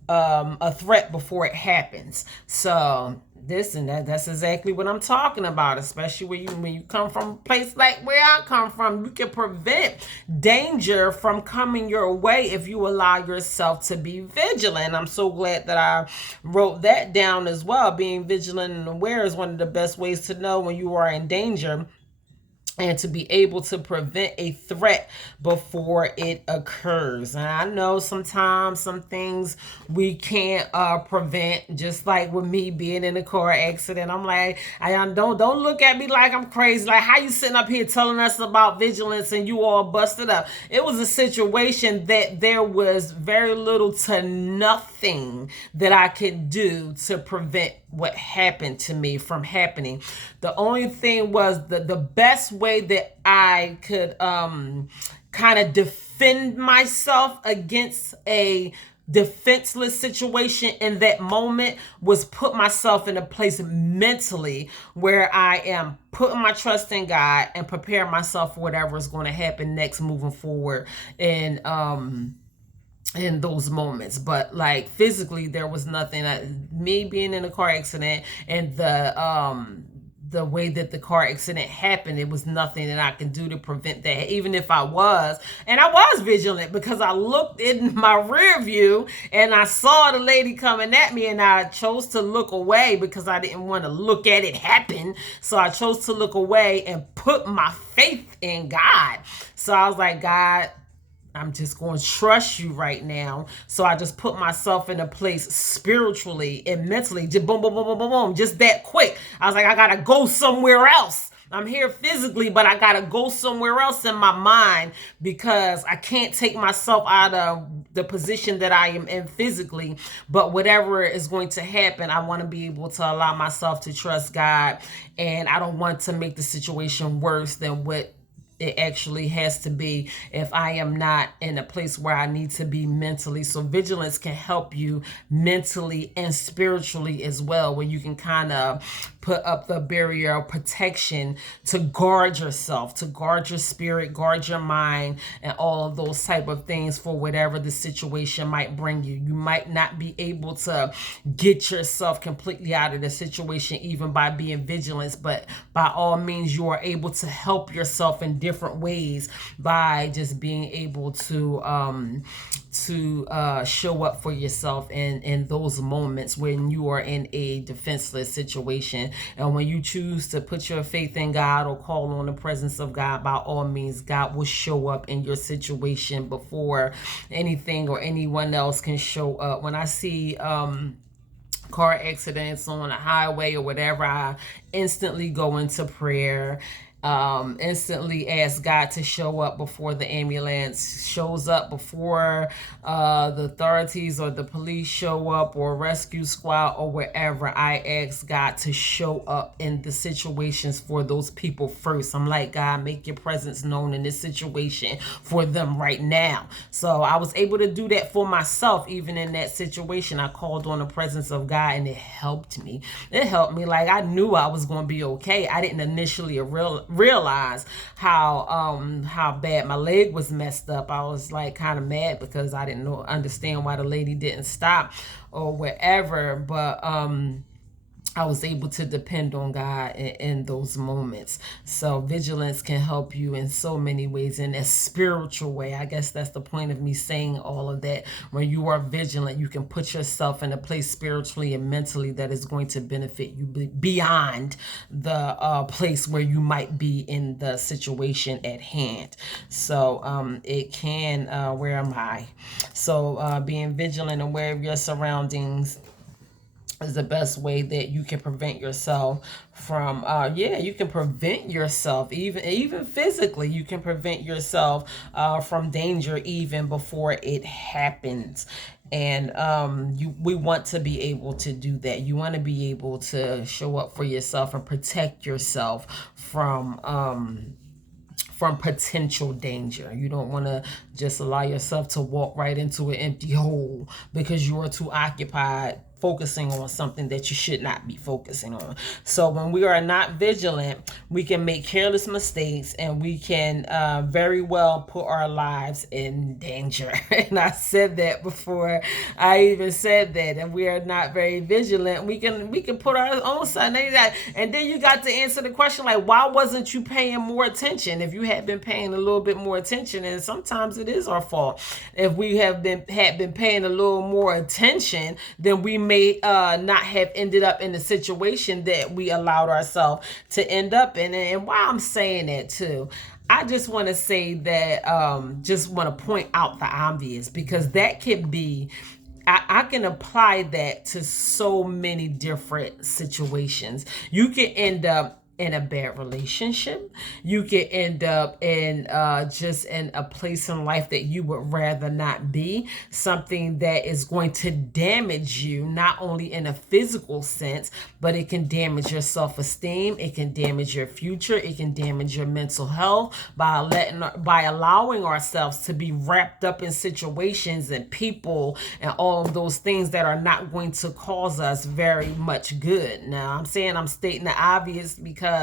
a threat before it happens. So that's exactly what I'm talking about, especially when you come from a place like where I come from. You can prevent danger from coming your way if you allow yourself to be vigilant. I'm so glad that I wrote that down as well. Being vigilant and aware is one of the best ways to know when you are in danger. and to be able to prevent a threat before it occurs. And I know sometimes some things we can't prevent, just like with me being in a car accident. I'm like, I don't look at me like I'm crazy. Like, how you sitting up here telling us about vigilance and you all busted up? It was a situation that there was very little to nothing that I could do to prevent what happened to me from happening. The only thing was the best way that I could kind of defend myself against a defenseless situation in that moment was put myself in a place mentally where I am putting my trust in God and preparing myself for whatever is going to happen next moving forward. And in those moments, but like physically there was nothing. Me being in a car accident and the way that the car accident happened, it was nothing that I can do to prevent that. Even if I was, and I was vigilant, because I looked in my rear view and I saw the lady coming at me, and I chose to look away because I didn't want to look at it happen. So I chose to look away and put my faith in God. So I was like, God, I'm just going to trust you right now. So I just put myself in a place spiritually and mentally, just boom, boom, boom, boom, boom, boom, just that quick. I was like, I got to go somewhere else. I'm here physically, but I got to go somewhere else in my mind, because I can't take myself out of the position that I am in physically. But whatever is going to happen, I want to be able to allow myself to trust God. And I don't want to make the situation worse than what it actually has to be if I am not in a place where I need to be mentally. So vigilance can help you mentally and spiritually as well, where you can kind of put up the barrier of protection to guard yourself, to guard your spirit, guard your mind, and all of those type of things for whatever the situation might bring you. You might not be able to get yourself completely out of the situation even by being vigilant, but by all means you are able to help yourself in different ways by just being able to show up for yourself in those moments when you are in a defenseless situation. And when you choose to put your faith in God or call on the presence of God, by all means, God will show up in your situation before anything or anyone else can show up. When I see car accidents on a highway or whatever, I instantly go into prayer. Instantly ask God to show up before the ambulance shows up, before the authorities or the police show up, or rescue squad or wherever. I ask God to show up in the situations for those people first. I'm like, God, make your presence known in this situation for them right now. So I was able to do that for myself. Even in that situation, I called on the presence of God, and it helped me. It helped me. Like, I knew I was going to be okay. I didn't initially realize how bad my leg was messed up. I was like kind of mad because I didn't understand why the lady didn't stop or whatever, but I was able to depend on God in those moments. So vigilance can help you in so many ways, in a spiritual way. I guess that's the point of me saying all of that. When you are vigilant, you can put yourself in a place spiritually and mentally that is going to benefit you beyond the place where you might be in the situation at hand. So it can, where am I? So being vigilant, aware of your surroundings, is the best way that you can prevent yourself from you can prevent yourself even physically. You can prevent yourself from danger even before it happens. And we want to be able to do that. You want to be able to show up for yourself and protect yourself from potential danger. You don't want to just allow yourself to walk right into an empty hole because you are too occupied focusing on something that you should not be focusing on. So when we are not vigilant, we can make careless mistakes, and we can very well put our lives in danger. And I said that before I even said that. And we are not very vigilant, we can put our own son in that. And then you got to answer the question, like, why wasn't you paying more attention? If you had been paying a little bit more attention, and sometimes it is our fault. If we had been paying a little more attention, then we may may not have ended up in the situation that we allowed ourselves to end up in. And why I'm saying that too, I just want to say that, just want to point out the obvious, because that can be, I can apply that to so many different situations. You can end up in a bad relationship. You can end up in just in a place in life that you would rather not be. Something that is going to damage you, not only in a physical sense, but it can damage your self-esteem. It can damage your future. It can damage your mental health by allowing ourselves to be wrapped up in situations and people and all of those things that are not going to cause us very much good. Now, I'm stating the obvious because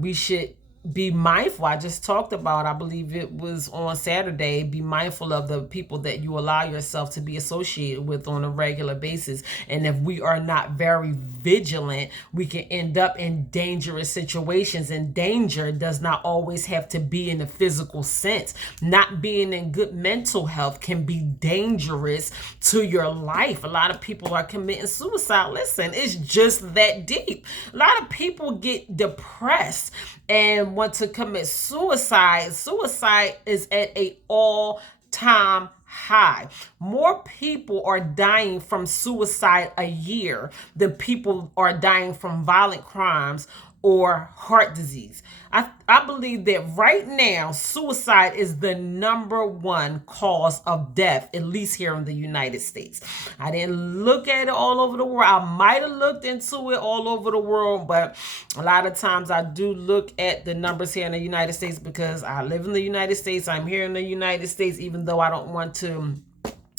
we should be mindful. I just talked about, I believe it was on Saturday, be mindful of the people that you allow yourself to be associated with on a regular basis. And if we are not very vigilant, we can end up in dangerous situations. And danger does not always have to be in the physical sense. Not being in good mental health can be dangerous to your life. A lot of people are committing suicide. Listen, it's just that deep. A lot of people get depressed and want to commit suicide. Suicide is at a all-time high. More people are dying from suicide a year than people are dying from violent crimes or heart disease. I believe that right now, suicide is the #1 cause of death, at least here in the United States. I didn't look at it all over the world. I might have looked into it all over the world, but a lot of times I do look at the numbers here in the United States because I live in the United States. I'm here in the United States, even though I don't want to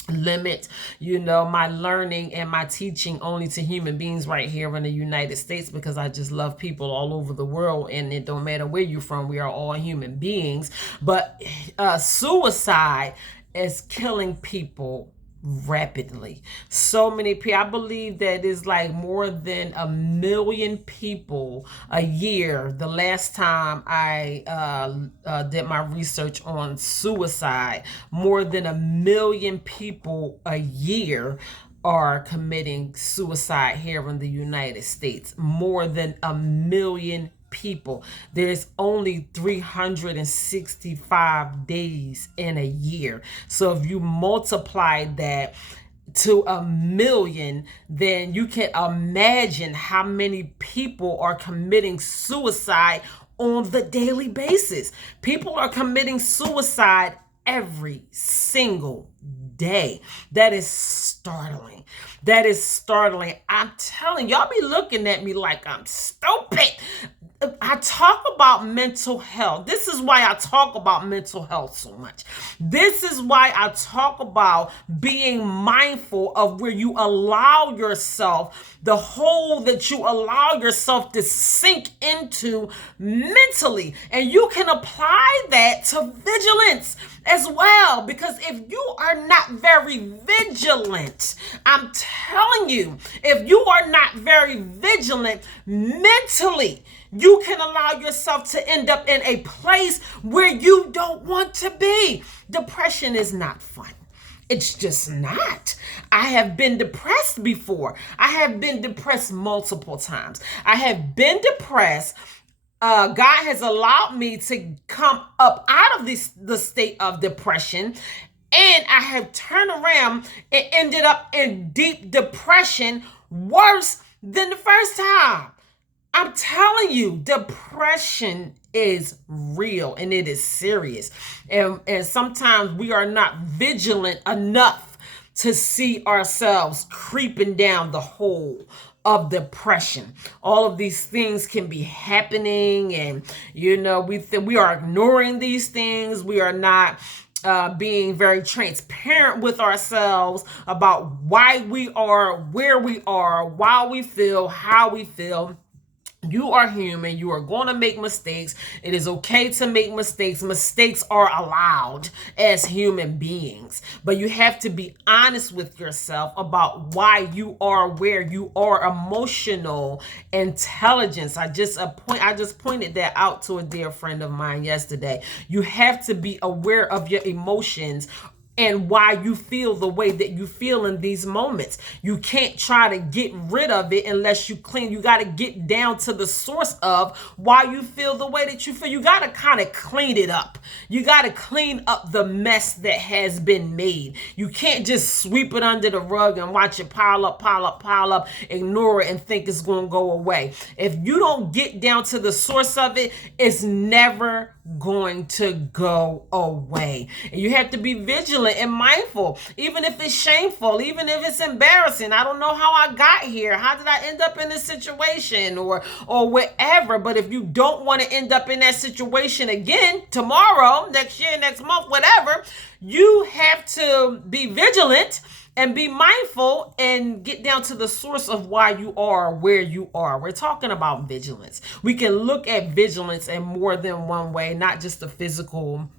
limit, my learning and my teaching only to human beings right here in the United States, because I just love people all over the world, and it don't matter where you're from. We are all human beings. But suicide is killing people rapidly. So many people. I believe that is like more than 1 million people a year. The last time I did my research on suicide, more than 1 million people a year are committing suicide here in the United States. More than 1 million people. There's only 365 days in a year. So if you multiply that to 1 million, then you can imagine how many people are committing suicide on the daily basis. People are committing suicide every single day. That is startling. That is startling. I'm telling y'all, be looking at me like I'm stupid. I talk about mental health. This is why I talk about mental health so much. This is why I talk about being mindful of where you allow yourself, the hole that you allow yourself to sink into mentally. And you can apply that to vigilance as well, because if you are not very vigilant, I'm telling you, if you are not very vigilant mentally, you can allow yourself to end up in a place where you don't want to be. Depression is not fun. It's just not. I have been depressed before. I have been depressed multiple times. I have been depressed. God has allowed me to come up out of the state of depression, and I have turned around and ended up in deep depression, worse than the first time. I'm telling you, depression is real and it is serious. And sometimes we are not vigilant enough to see ourselves creeping down the hole of depression. All of these things can be happening, and we are ignoring these things. We are not being very transparent with ourselves about why we are where we are, why we feel how we feel. You are human. You are going to make mistakes. It is okay to make mistakes. Mistakes are allowed as human beings. But you have to be honest with yourself about why you are where you are. Emotional intelligence. I just pointed that out to a dear friend of mine yesterday. You have to be aware of your emotions and why you feel the way that you feel in these moments. You can't try to get rid of it unless you clean. You got to get down to the source of why you feel the way that you feel. You got to kind of clean it up. You got to clean up the mess that has been made. You can't just sweep it under the rug and watch it pile up, pile up, pile up, ignore it and think it's going to go away. If you don't get down to the source of it, it's never going to go away. And you have to be vigilant and mindful, even if it's shameful, even if it's embarrassing. I don't know how I got here. How did I end up in this situation or whatever? But if you don't want to end up in that situation again tomorrow, next year, next month, whatever, you have to be vigilant and be mindful and get down to the source of why you are where you are. We're talking about vigilance. We can look at vigilance in more than one way, not just the physical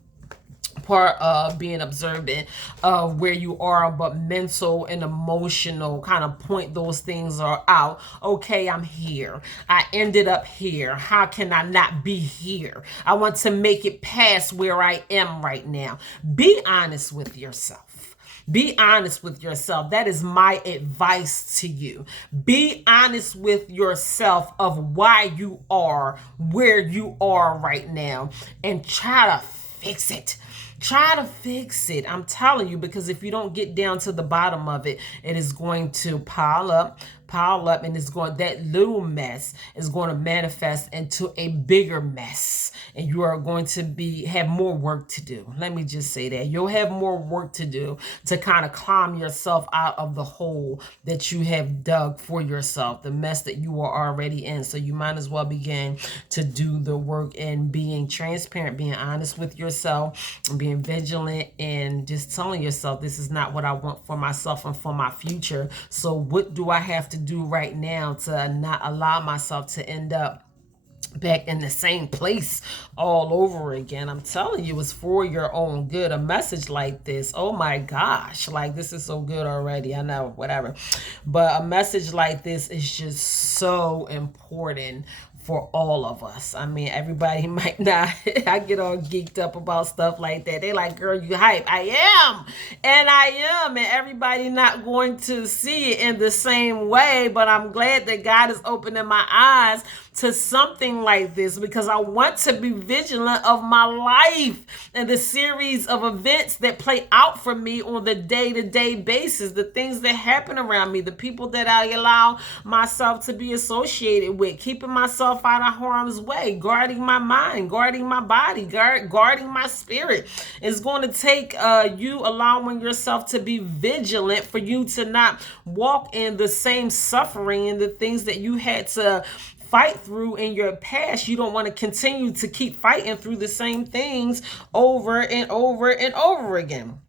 part of being observant of where you are, but mental and emotional, kind of point those things are out. Okay, I'm here. I ended up here. How can I not be here? I want to make it past where I am right now. Be honest with yourself. Be honest with yourself. That is my advice to you. Be honest with yourself of why you are where you are right now and try to fix it. Try to fix it. I'm telling you, because if you don't get down to the bottom of it, it is going to pile up, and it's going, that little mess is going to manifest into a bigger mess, and you are going to have more work to do. Let me just say that you'll have more work to do to kind of climb yourself out of the hole that you have dug for yourself, the mess that you are already in. So you might as well begin to do the work in being transparent, being honest with yourself, and being vigilant, and just telling yourself, this is not what I want for myself and for my future. So what do I have to do right now to not allow myself to end up back in the same place all over again? I'm telling you, it's for your own good. A message like this, oh my gosh, like this is so good already. I know, whatever. But a message like this is just so important for all of us. I mean, everybody might not, I get all geeked up about stuff like that. They like, girl, you hype. I am. And everybody not going to see it in the same way, but I'm glad that God is opening my eyes to something like this, because I want to be vigilant of my life and the series of events that play out for me on the day-to-day basis, the things that happen around me, the people that I allow myself to be associated with, keeping myself out of harm's way, guarding my mind, guarding my body, guarding my spirit. It's going to take you allowing yourself to be vigilant for you to not walk in the same suffering and the things that you had to fight through in your past. You don't want to continue to keep fighting through the same things over and over and over again.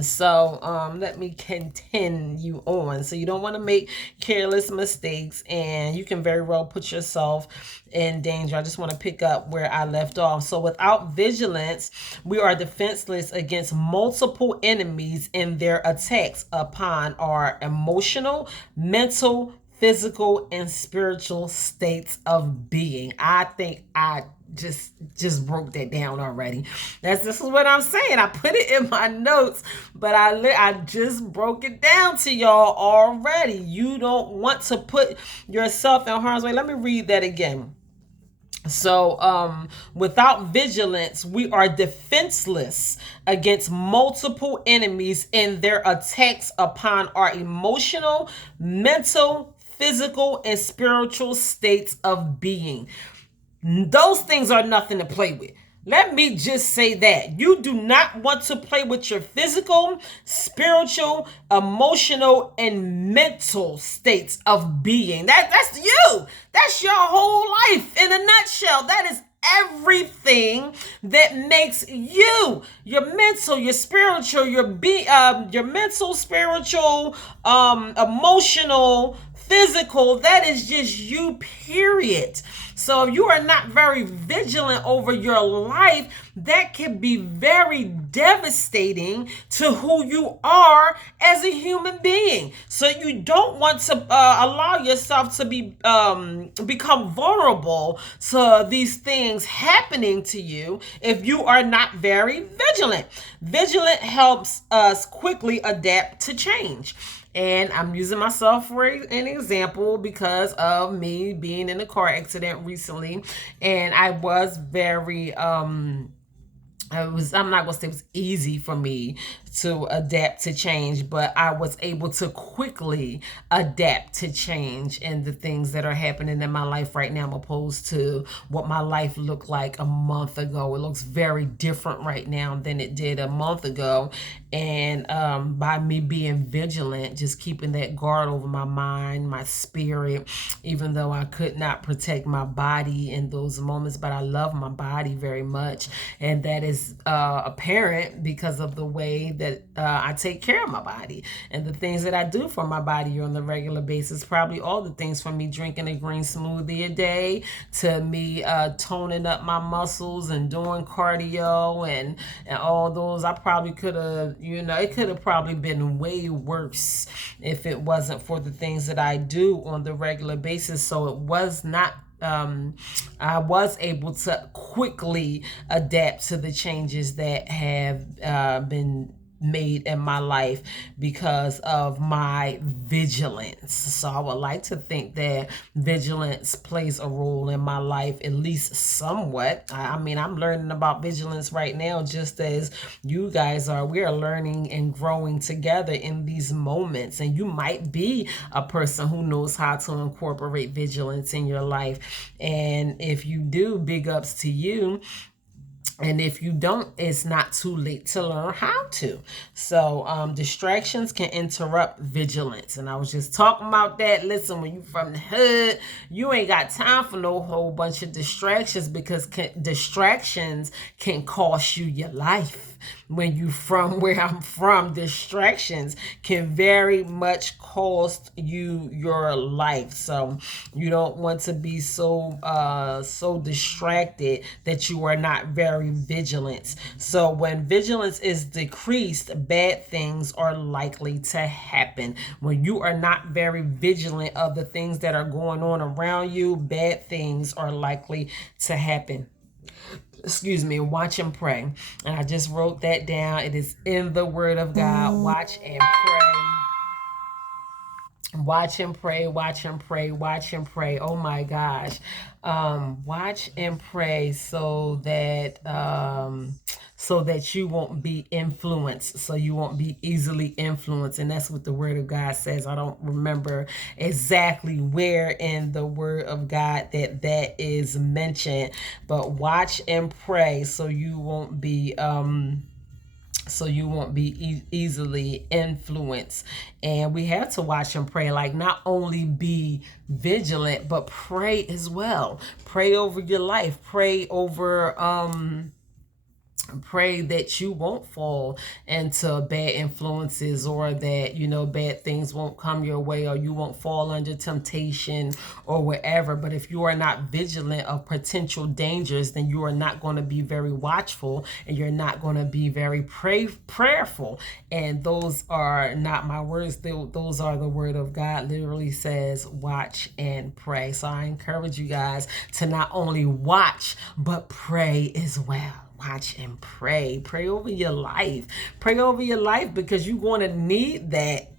So let me continue on. So you don't want to make careless mistakes, and you can very well put yourself in danger. I just want to pick up where I left off. So without vigilance, we are defenseless against multiple enemies in their attacks upon our emotional, mental, physical, and spiritual states of being. I think I just broke that down already. This is what I'm saying. I put it in my notes, but I just broke it down to y'all already. You don't want to put yourself in harm's way. Let me read that again. So without vigilance, we are defenseless against multiple enemies in their attacks upon our emotional, mental, physical, and spiritual states of being. Those things are nothing to play with. Let me just say that. You do not want to play with your physical, spiritual, emotional, and mental states of being. That's you. That's your whole life in a nutshell. That is everything that makes you, your mental, your spiritual, your mental, spiritual, emotional, physical, that is just you, period. So if you are not very vigilant over your life, that can be very devastating to who you are as a human being. So you don't want to allow yourself to be become vulnerable to these things happening to you if you are not very vigilant. Vigilant helps us quickly adapt to change. And I'm using myself for an example because of me being in a car accident recently. And I was very I'm not gonna say it was easy for me to adapt to change, but I was able to quickly adapt to change and the things that are happening in my life right now, opposed to what my life looked like a month ago. It looks very different right now than it did a month ago. And by me being vigilant, just keeping that guard over my mind, my spirit, even though I could not protect my body in those moments, but I love my body very much. And that is apparent because of the way that I take care of my body and the things that I do for my body on the regular basis. Probably all the things from me drinking a green smoothie a day to me toning up my muscles and doing cardio and all those. I probably could have, it could have probably been way worse if it wasn't for the things that I do on the regular basis. So it was not I was able to quickly adapt to the changes that have been made in my life because of my vigilance. So I would like to think that vigilance plays a role in my life, at least somewhat. I mean, I'm learning about vigilance right now, just as you guys are. We are learning and growing together in these moments. And you might be a person who knows how to incorporate vigilance in your life. And if you do, big ups to you. And if you don't, it's not too late to learn how to. So distractions can interrupt vigilance. And I was just talking about that. Listen, when you from the hood, you ain't got time for no whole bunch of distractions, because distractions can cost you your life. When you from where I'm from, distractions can very much cost you your life. So you don't want to be so distracted that you are not very vigilant. So when vigilance is decreased, bad things are likely to happen. When you are not very vigilant of the things that are going on around you, bad things are likely to happen. Excuse me. Watch and pray. And I just wrote that down. It is in the Word of God. Watch and pray. Watch and pray, watch and pray, watch and pray. Oh my gosh. Watch and pray so that you won't be influenced, so you won't be easily influenced. And that's what the Word of God says. I don't remember exactly where in the Word of God that is mentioned, but watch and pray so you won't be easily influenced. And we have to watch and pray, like not only be vigilant, but pray as well. Pray over your life. Pray that you won't fall into bad influences, or that bad things won't come your way, or you won't fall under temptation or whatever. But if you are not vigilant of potential dangers, then you are not going to be very watchful, and you're not going to be very prayerful. And those are not my words. Those are the Word of God. Literally says watch and pray. So I encourage you guys to not only watch but pray as well. Watch and pray. Pray over your life. Pray over your life, because you're going to need that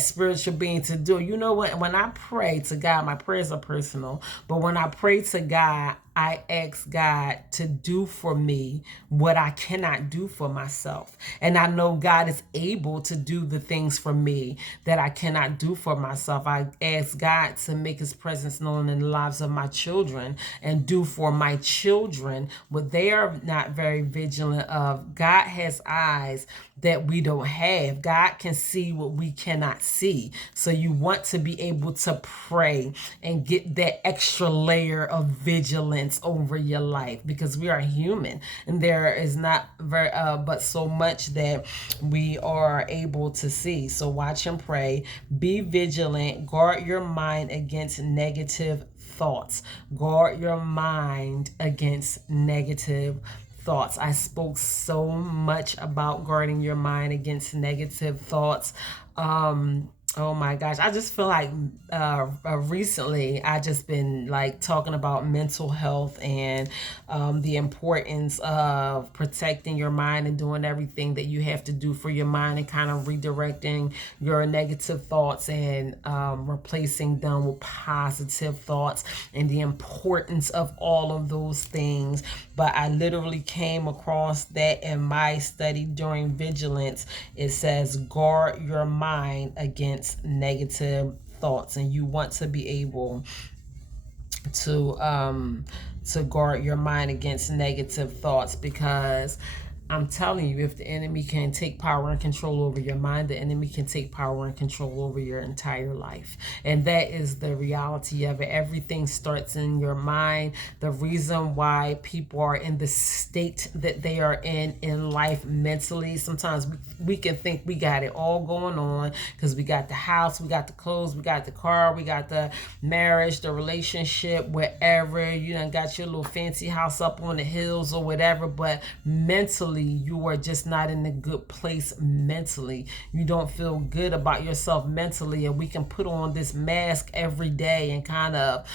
spiritual being to do. You know what? When I pray to God, my prayers are personal. But when I pray to God, I ask God to do for me what I cannot do for myself. And I know God is able to do the things for me that I cannot do for myself. I ask God to make His presence known in the lives of my children, and do for my children what they are not very vigilant of. God has eyes that we don't have. God can see what we cannot see. So you want to be able to pray and get that extra layer of vigilance vigilance over your life, because we are human and there is not very but so much that we are able to see. So watch and pray, be vigilant, guard your mind against negative thoughts. Guard your mind against negative thoughts. I spoke so much about guarding your mind against negative thoughts. Oh my gosh, I just feel like recently I just been like talking about mental health and the importance of protecting your mind and doing everything that you have to do for your mind, and kind of redirecting your negative thoughts and replacing them with positive thoughts, and the importance of all of those things. But I literally came across that in my study during Vigilance. It says guard your mind against negative thoughts, and you want to be able to guard your mind against negative thoughts, because I'm telling you, if the enemy can take power and control over your mind, the enemy can take power and control over your entire life. And that is the reality of it. Everything starts in your mind. The reason why people are in the state that they are in life mentally, sometimes we can think we got it all going on because we got the house, we got the clothes, we got the car, we got the marriage, the relationship, wherever. You done got your little fancy house up on the hills or whatever, but mentally, you are just not in a good place mentally. You don't feel good about yourself mentally, and we can put on this mask every day and kind of,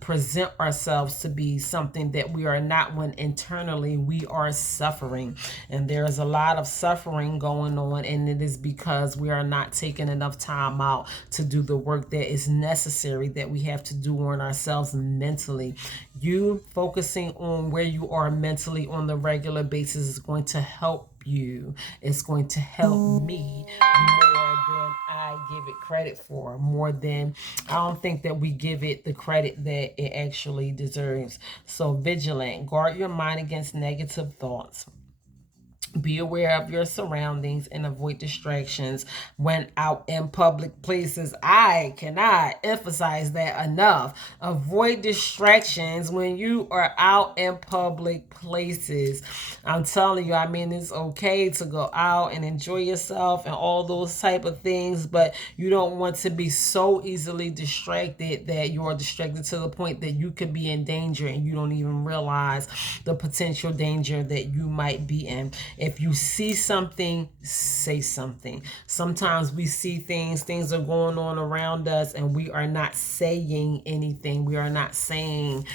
present ourselves to be something that we are not, when internally we are suffering. And there's a lot of suffering going on, and it is because we are not taking enough time out to do the work that is necessary, that we have to do on ourselves mentally. You focusing on where you are mentally on the regular basis is going to help you. It's going to help me more than I give it credit for. I don't think that we give it the credit that it actually deserves. So vigilant, guard your mind against negative thoughts. Be aware of your surroundings and avoid distractions when out in public places. I cannot emphasize that enough. Avoid distractions when you are out in public places. I'm telling you, I mean, it's okay to go out and enjoy yourself and all those type of things, but you don't want to be so easily distracted that you are distracted to the point that you could be in danger and you don't even realize the potential danger that you might be in. If you see something, say something. Sometimes we see things are going on around us, and we are not saying anything. We are not saying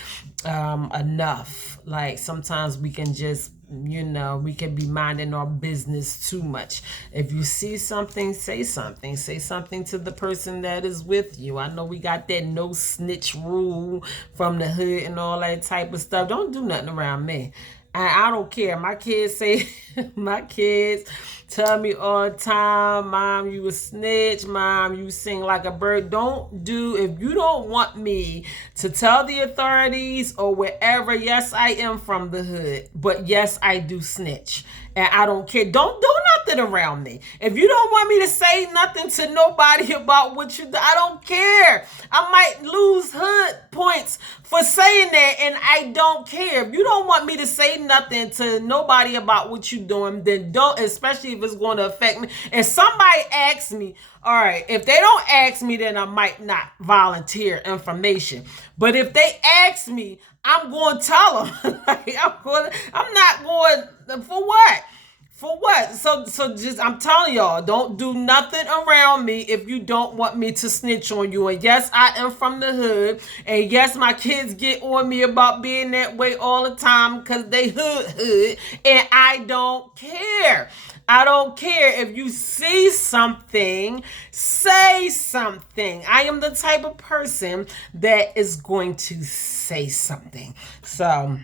enough. Like sometimes we can just, we can be minding our business too much. If you see something, say something. Say something to the person that is with you. I know we got that no snitch rule from the hood and all that type of stuff. Don't do nothing around me. I don't care. My kids say, my kids tell me all the time, Mom, you a snitch. Mom, you sing like a bird. If you don't want me to tell the authorities or wherever, yes, I am from the hood, but yes, I do snitch. And I don't care. Don't do nothing around me. If you don't want me to say nothing to nobody about what you do, I don't care. I might lose hood points for saying that, and I don't care. If you don't want me to say nothing to nobody about what you're doing, then don't, especially if it's going to affect me. If somebody asks me, all right, if they don't ask me, then I might not volunteer information. But if they ask me, I'm going to tell them. I'm not going, for what? For what? So just, I'm telling y'all, don't do nothing around me if you don't want me to snitch on you. And yes, I am from the hood. And yes, my kids get on me about being that way all the time because they hood. And I don't care. I don't care. If you see something, say something. I am the type of person that is going to say something. So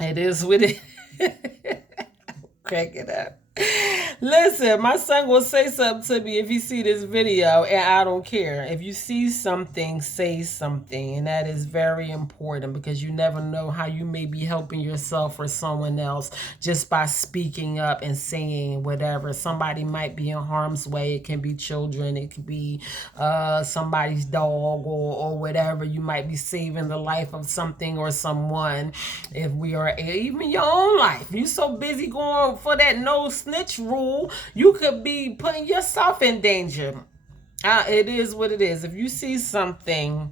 it is what it Crack it up. Listen, my son will say something to me if he see this video, and I don't care. If you see something, say something, and that is very important because you never know how you may be helping yourself or someone else just by speaking up and saying whatever. Somebody might be in harm's way. It can be children, it could be somebody's dog or whatever. You might be saving the life of something or someone. If we are even your own life, you so busy going for that no snitch rule, you could be putting yourself in danger. It is what it is. If you see something,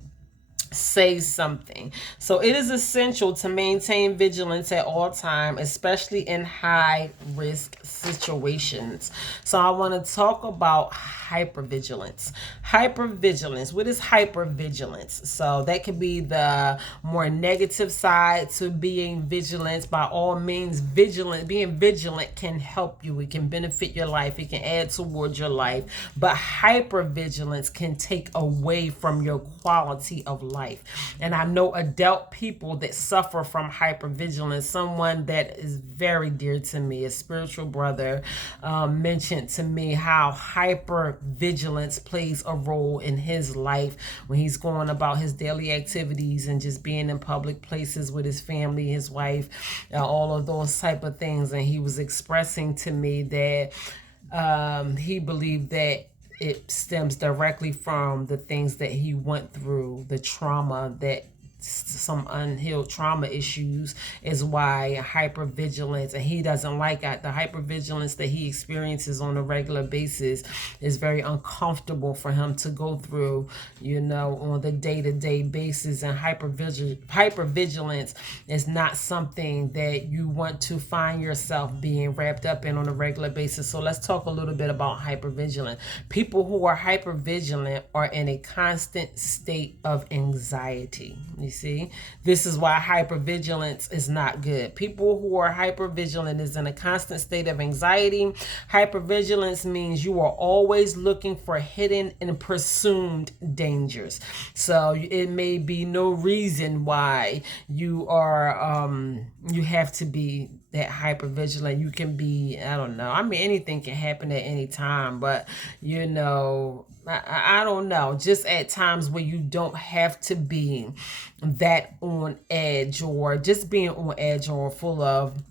say something. So it is essential to maintain vigilance at all time, especially in high risk situations. So I want to talk about hypervigilance. Hypervigilance. What is hypervigilance? So that could be the more negative side to being vigilant. By all means, being vigilant can help you. It can benefit your life. It can add towards your life. But hypervigilance can take away from your quality of life. And I know adult people that suffer from hypervigilance. Someone that is very dear to me, a spiritual brother, mentioned to me how hypervigilance plays a role in his life when he's going about his daily activities and just being in public places with his family, his wife, all of those type of things. And he was expressing to me that he believed that it stems directly from the things that he went through, the trauma, that some unhealed trauma issues is why hypervigilance, and he doesn't like it. The hypervigilance that he experiences on a regular basis is very uncomfortable for him to go through, on the day-to-day basis. And hypervigilance is not something that you want to find yourself being wrapped up in on a regular basis. So let's talk a little bit about hypervigilance. People who are hypervigilant are in a constant state of anxiety. You see, this is why hypervigilance is not good. People who are hypervigilant is in a constant state of anxiety. Hypervigilance means you are always looking for hidden and presumed dangers. So it may be no reason why you are you have to be that hypervigilant. You can be, I don't know. I mean, anything can happen at any time, but I don't know. Just at times where you don't have to be that on edge, or just being on edge or full of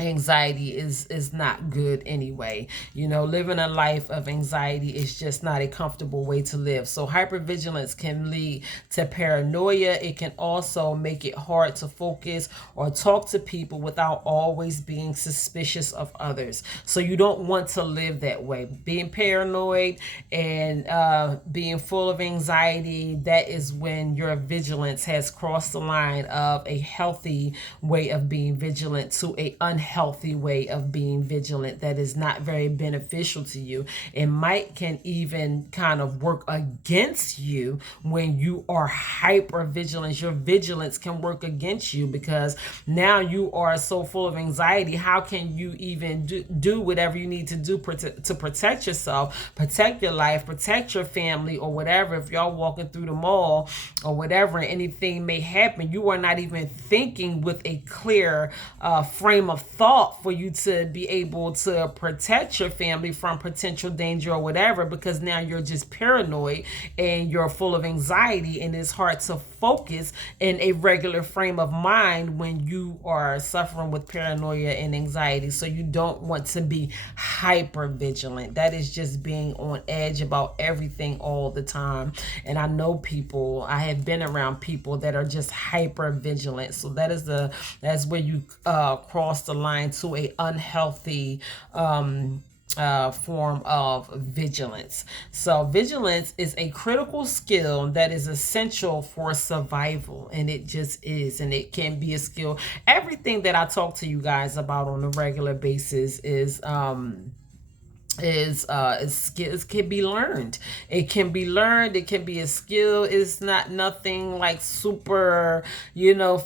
anxiety is not good anyway. Living a life of anxiety is just not a comfortable way to live. So hypervigilance can lead to paranoia. It can also make it hard to focus or talk to people without always being suspicious of others. So you don't want to live that way. Being paranoid and being full of anxiety, that is when your vigilance has crossed the line of a healthy way of being vigilant to a unhealthy way of being vigilant that is not very beneficial to you. It can even kind of work against you when you are hyper vigilant. Your vigilance can work against you because now you are so full of anxiety. How can you even do whatever you need to do to protect yourself, protect your life, protect your family, or whatever? If y'all walking through the mall or whatever, anything may happen, you are not even thinking with a clear frame of thought for you to be able to protect your family from potential danger or whatever, because now you're just paranoid and you're full of anxiety, and it's hard to focus in a regular frame of mind when you are suffering with paranoia and anxiety. So you don't want to be hyper vigilant. That is just being on edge about everything all the time. And I know people, I have been around people that are just hyper vigilant. So that's where you cross the line to a unhealthy form of vigilance. So vigilance is a critical skill that is essential for survival, and it just is. And it can be a skill. Everything that I talk to you guys about on a regular basis is is can be learned. It can be learned. It can be a skill. It's not nothing like super,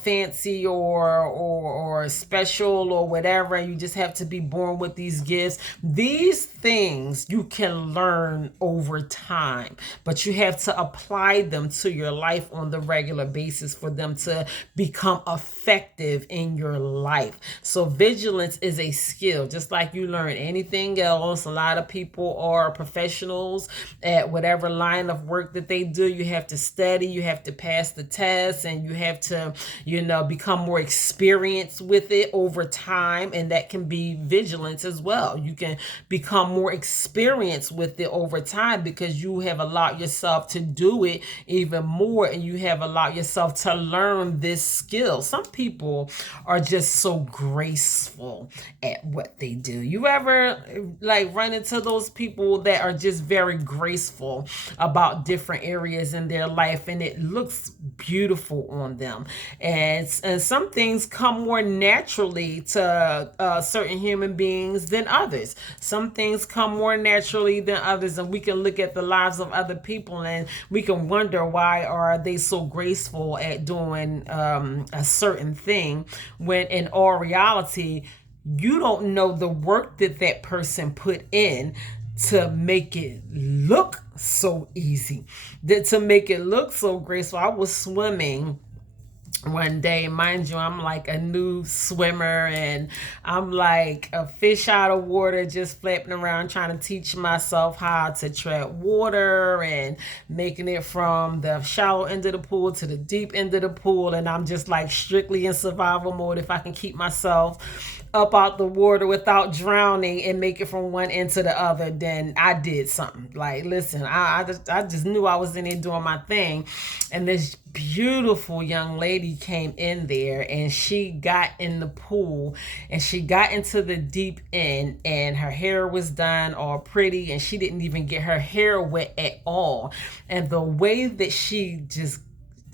fancy or special or whatever. And you just have to be born with these gifts. These things you can learn over time, but you have to apply them to your life on the regular basis for them to become effective in your life. So vigilance is a skill, just like you learn anything else. A lot of people are professionals at whatever line of work that they do. You have to study, you have to pass the test, and you have to, become more experienced with it over time. And that can be vigilance as well. You can become more experienced with it over time because you have allowed yourself to do it even more, and you have allowed yourself to learn this skill. Some people are just so graceful at what they do. You ever like run into those people that are just very graceful about different areas in their life, and it looks beautiful on them? And some things come more naturally to certain human beings than others. Some things come more naturally than others, and we can look at the lives of other people and we can wonder, why are they so graceful at doing a certain thing, when in all reality you don't know the work that that person put in to make it look so easy, that to make it look so graceful. I was swimming one day, mind you, I'm like a new swimmer, and I'm like a fish out of water, just flapping around trying to teach myself how to tread water and making it from the shallow end of the pool to the deep end of the pool. And I'm just like strictly in survival mode. If I can keep myself up out the water without drowning and make it from one end to the other, then I did something. Like, listen, I just knew I was in there doing my thing. And this beautiful young lady came in there, and she got in the pool, and she got into the deep end, and her hair was done all pretty, and she didn't even get her hair wet at all. And the way that she just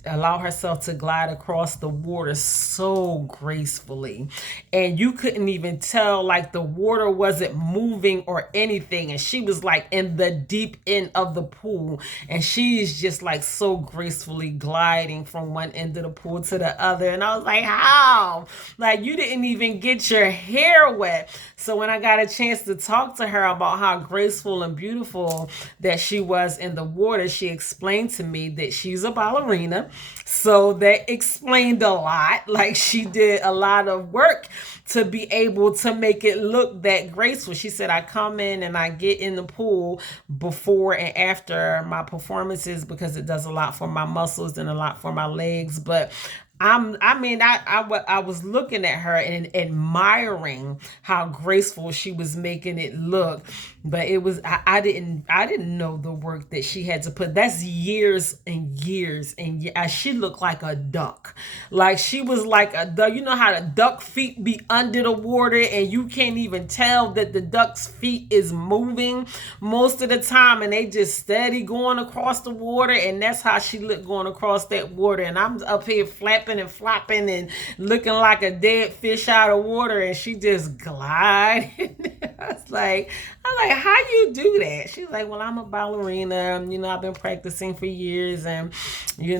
allow herself to glide across the water so gracefully, and you couldn't even tell, like the water wasn't moving or anything, and she was like in the deep end of the pool, and she's just like so gracefully gliding from one end of the pool to the other. And I was like, how? Like, you didn't even get your hair wet. So when I got a chance to talk to her about how graceful and beautiful that she was in the water, she explained to me that she's a ballerina. So that explained a lot. Like, she did a lot of work to be able to make it look that graceful. She said, I come in and I get in the pool before and after my performances because it does a lot for my muscles and a lot for my legs. But I was looking at her and admiring how graceful she was making it look. But it was, I didn't know the work that she had to put. That's years and years and years. She looked like a duck. Like, she was like a duck. You know how the duck feet be under the water and you can't even tell that the duck's feet is moving most of the time, and they just steady going across the water. And that's how she looked going across that water. And I'm up here flapping and flopping and looking like a dead fish out of water, and she just glided. I'm like, how you do that? She's like, well, I'm a ballerina. I've been practicing for years, and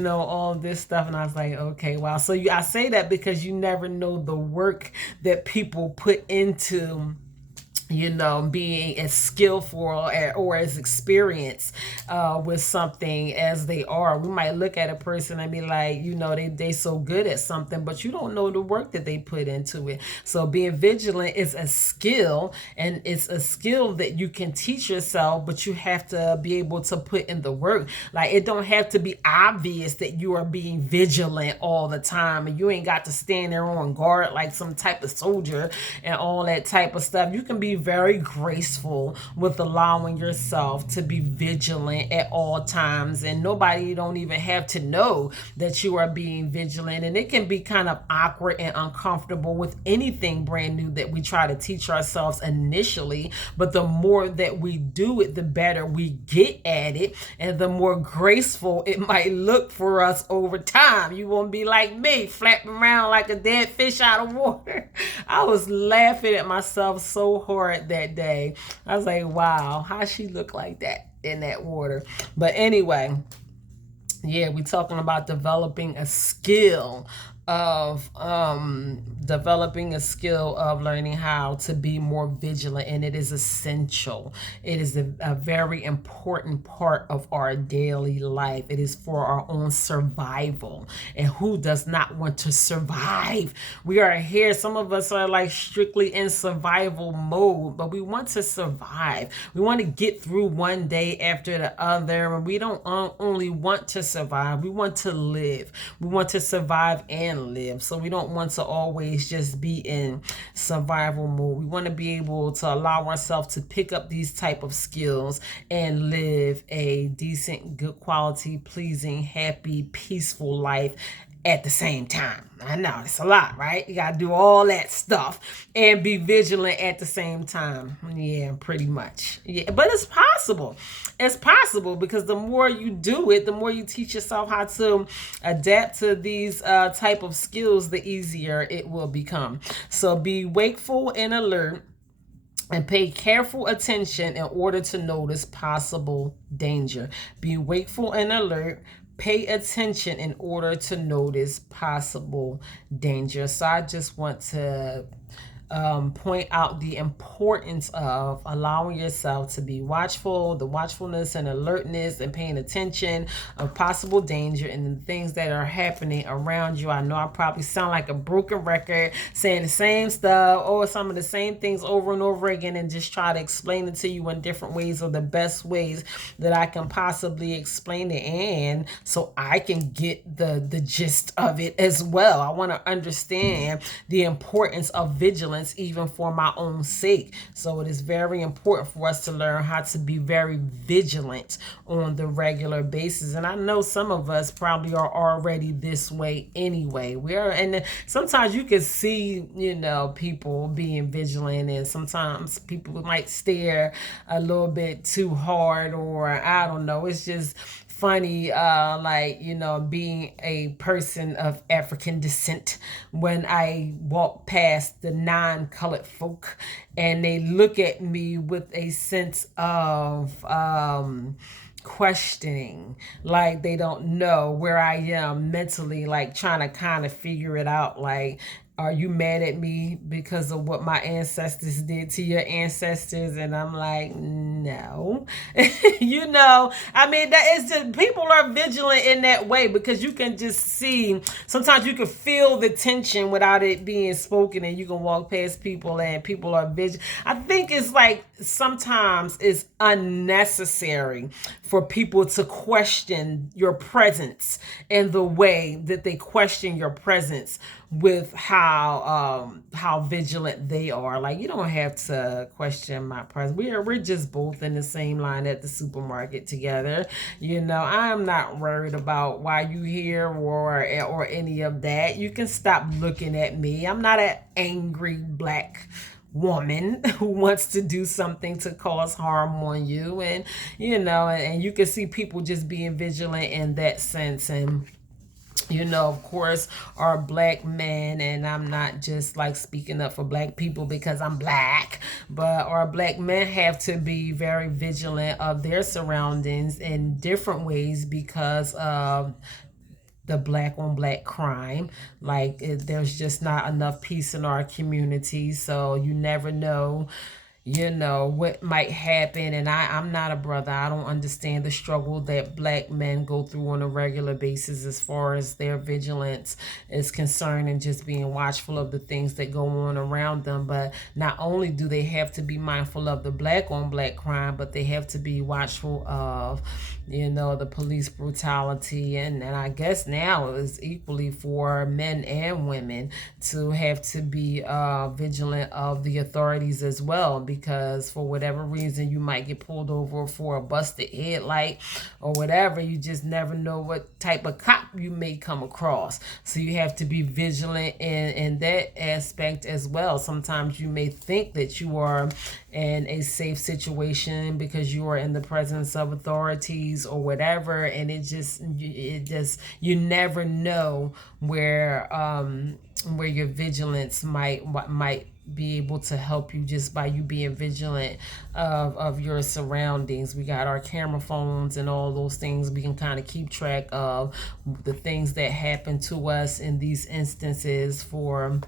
all this stuff. And I was like, okay, wow. So I say that because you never know the work that people put into being as skillful or as experienced with something as they are. We might look at a person and be like, they so good at something, but you don't know the work that they put into it. So being vigilant is a skill, and it's a skill that you can teach yourself, but you have to be able to put in the work. Like, it don't have to be obvious that you are being vigilant all the time, and you ain't got to stand there on guard like some type of soldier and all that type of stuff. You can be very graceful with allowing yourself to be vigilant at all times, and nobody don't even have to know that you are being vigilant. And it can be kind of awkward and uncomfortable with anything brand new that we try to teach ourselves initially, but the more that we do it, the better we get at it, and the more graceful it might look for us over time. You won't be like me, flapping around like a dead fish out of water. I was laughing at myself so hard hard that day. I was like, wow, how she look like that in that water? But anyway, yeah, we're talking about developing a skill of learning how to be more vigilant, and it is essential. It is a very important part of our daily life. It is for our own survival, and who does not want to survive? We are here, some of us are like strictly in survival mode, but we want to survive. We want to get through one day after the other, and we don't only want to survive, we want to live. We want to survive and live. So we don't want to always just be in survival mode. We want to be able to allow ourselves to pick up these type of skills and live a decent, good quality, pleasing, happy, peaceful life at the same time. I know it's a lot, right? You gotta do all that stuff and be vigilant at the same time. Yeah, pretty much. Yeah, but it's possible. It's possible because the more you do it, the more you teach yourself how to adapt to these type of skills, the easier it will become. So be wakeful and alert and pay careful attention in order to notice possible danger. Be wakeful and alert. Pay attention in order to notice possible danger. So I just want to point out the importance of allowing yourself to be watchful, the watchfulness and alertness and paying attention of possible danger and the things that are happening around you. I know I probably sound like a broken record saying the same stuff or some of the same things over and over again, and just try to explain it to you in different ways or the best ways that I can possibly explain it, and so I can get the gist of it as well. I want to understand the importance of vigilance even for my own sake. So it is very important for us to learn how to be very vigilant on the regular basis. And I know some of us probably are already this way anyway. And sometimes you can see, people being vigilant, and sometimes people might stare a little bit too hard, or I don't know. It's just funny, being a person of African descent, when I walk past the non-colored folk and they look at me with a sense of questioning, like they don't know where I am mentally, like trying to kind of figure it out, like, are you mad at me because of what my ancestors did to your ancestors? And I'm like, no. I mean, that is just, people are vigilant in that way because you can just see, sometimes you can feel the tension without it being spoken, and you can walk past people and people are vigilant. I think it's like sometimes it's unnecessary for people to question your presence in the way that they question your presence with how vigilant they are. Like, you don't have to question my presence. We're just both in the same line at the supermarket together. I'm not worried about why you here or any of that. You can stop looking at me. I'm not an angry black woman who wants to do something to cause harm on you. And and you can see people just being vigilant in that sense. And of course, our black men, and I'm not just like speaking up for black people because I'm black, but our black men have to be very vigilant of their surroundings in different ways because of the black on black crime. Like, there's just not enough peace in our community, so you never know what might happen. And I'm not a brother. I don't understand the struggle that black men go through on a regular basis as far as their vigilance is concerned, and just being watchful of the things that go on around them. But not only do they have to be mindful of the black on black crime, but they have to be watchful of the police brutality. And I guess now it's equally for men and women to have to be vigilant of the authorities as well, because for whatever reason you might get pulled over for a busted headlight or whatever. You just never know what type of cop you may come across. So you have to be vigilant in that aspect as well. Sometimes you may think that you are in a safe situation because you are in the presence of authorities or whatever, and it just you never know where your vigilance might be able to help you just by you being vigilant of your surroundings. We got our camera phones and all those things. We can kind of keep track of the things that happen to us in these instances for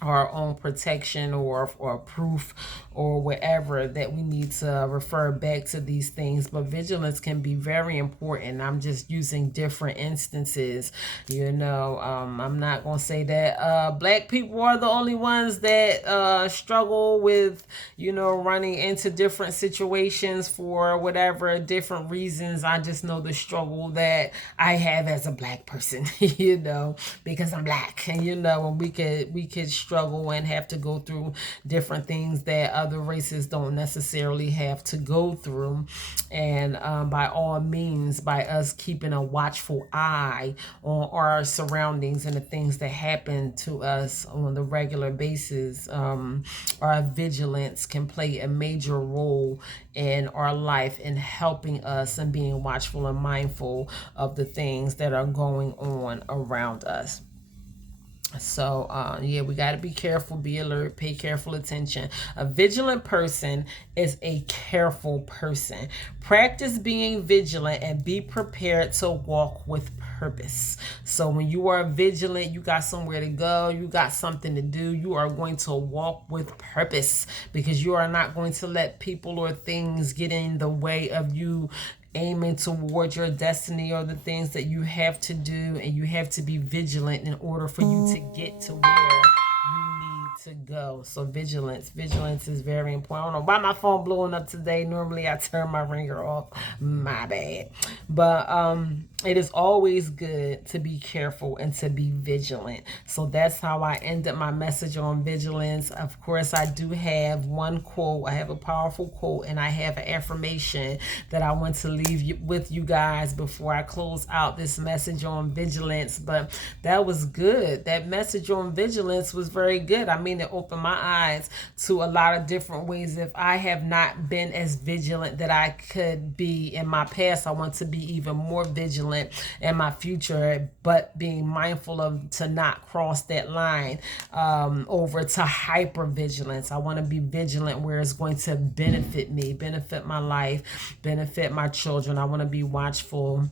our own protection or proof or whatever that we need to refer back to these things. But vigilance can be very important. I'm just using different instances. I'm not gonna say that black people are the only ones that struggle with running into different situations for whatever different reasons. I just know the struggle that I have as a black person, because I'm black, and we could struggle and have to go through different things that other races don't necessarily have to go through. And by all means, by us keeping a watchful eye on our surroundings and the things that happen to us on the regular basis, our vigilance can play a major role in our life in helping us and being watchful and mindful of the things that are going on around us. So, yeah, we got to be careful, be alert, pay careful attention. A vigilant person is a careful person. Practice being vigilant and be prepared to walk with purpose. So when you are vigilant, you got somewhere to go, you got something to do, you are going to walk with purpose, because you are not going to let people or things get in the way of you aiming toward your destiny or the things that you have to do. And you have to be vigilant in order for you to get to where you need to go. So vigilance is very important. I don't know why my phone blowing up today. Normally I turn my ringer off. My bad. But it is always good to be careful and to be vigilant. So that's how I ended my message on vigilance. Of course, I do have one quote. I have a powerful quote, and I have an affirmation that I want to leave with you guys before I close out this message on vigilance. But that was good. That message on vigilance was very good. I mean, it opened my eyes to a lot of different ways. If I have not been as vigilant that I could be in my past, I want to be even more vigilant in my future, but being mindful of to not cross that line over to hyper vigilance. I want to be vigilant where it's going to benefit me, benefit my life, benefit my children. I want to be watchful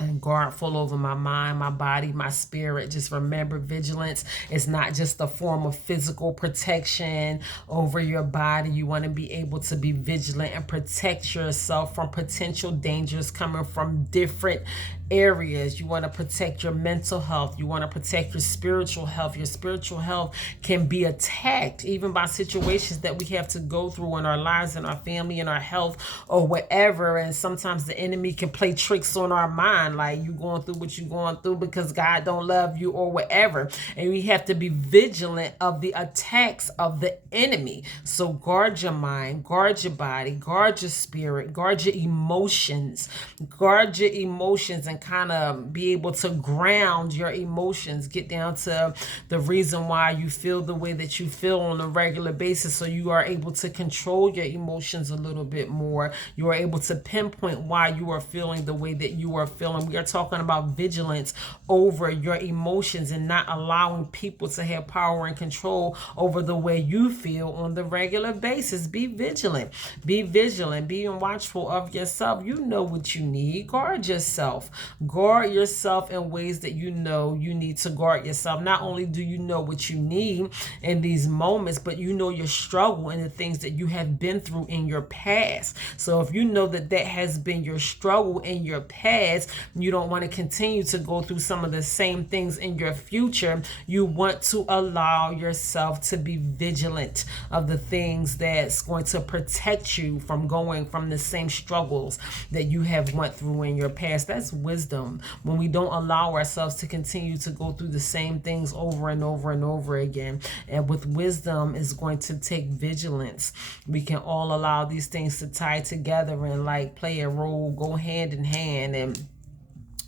and guardful over my mind, my body, my spirit. Just remember, vigilance is not just a form of physical protection over your body. You want to be able to be vigilant and protect yourself from potential dangers coming from different areas. You want to protect your mental health. You want to protect your spiritual health. Your spiritual health can be attacked even by situations that we have to go through in our lives, in our family, in our health, or whatever. And sometimes the enemy can play tricks on our mind, like you going through what you're going through because God don't love you or whatever. And we have to be vigilant of the attacks of the enemy. So guard your mind, guard your body, guard your spirit, guard your emotions, and kind of be able to ground your emotions, get down to the reason why you feel the way that you feel on a regular basis, so you are able to control your emotions a little bit more. You are able to pinpoint why you are feeling the way that you are feeling. We are talking about vigilance over your emotions and not allowing people to have power and control over the way you feel on the regular basis. Be vigilant. Be vigilant. Being watchful of yourself. You know what you need. Guard yourself. Guard yourself in ways that you know you need to guard yourself. Not only do you know what you need in these moments, but you know your struggle and the things that you have been through in your past. So if you know that that has been your struggle in your past, you don't want to continue to go through some of the same things in your future. You want to allow yourself to be vigilant of the things that's going to protect you from going from the same struggles that you have went through in your past. That's wisdom. When we don't allow ourselves to continue to go through the same things over and over and over again. And with wisdom is going to take vigilance. We can all allow these things to tie together and like play a role, go hand in hand, and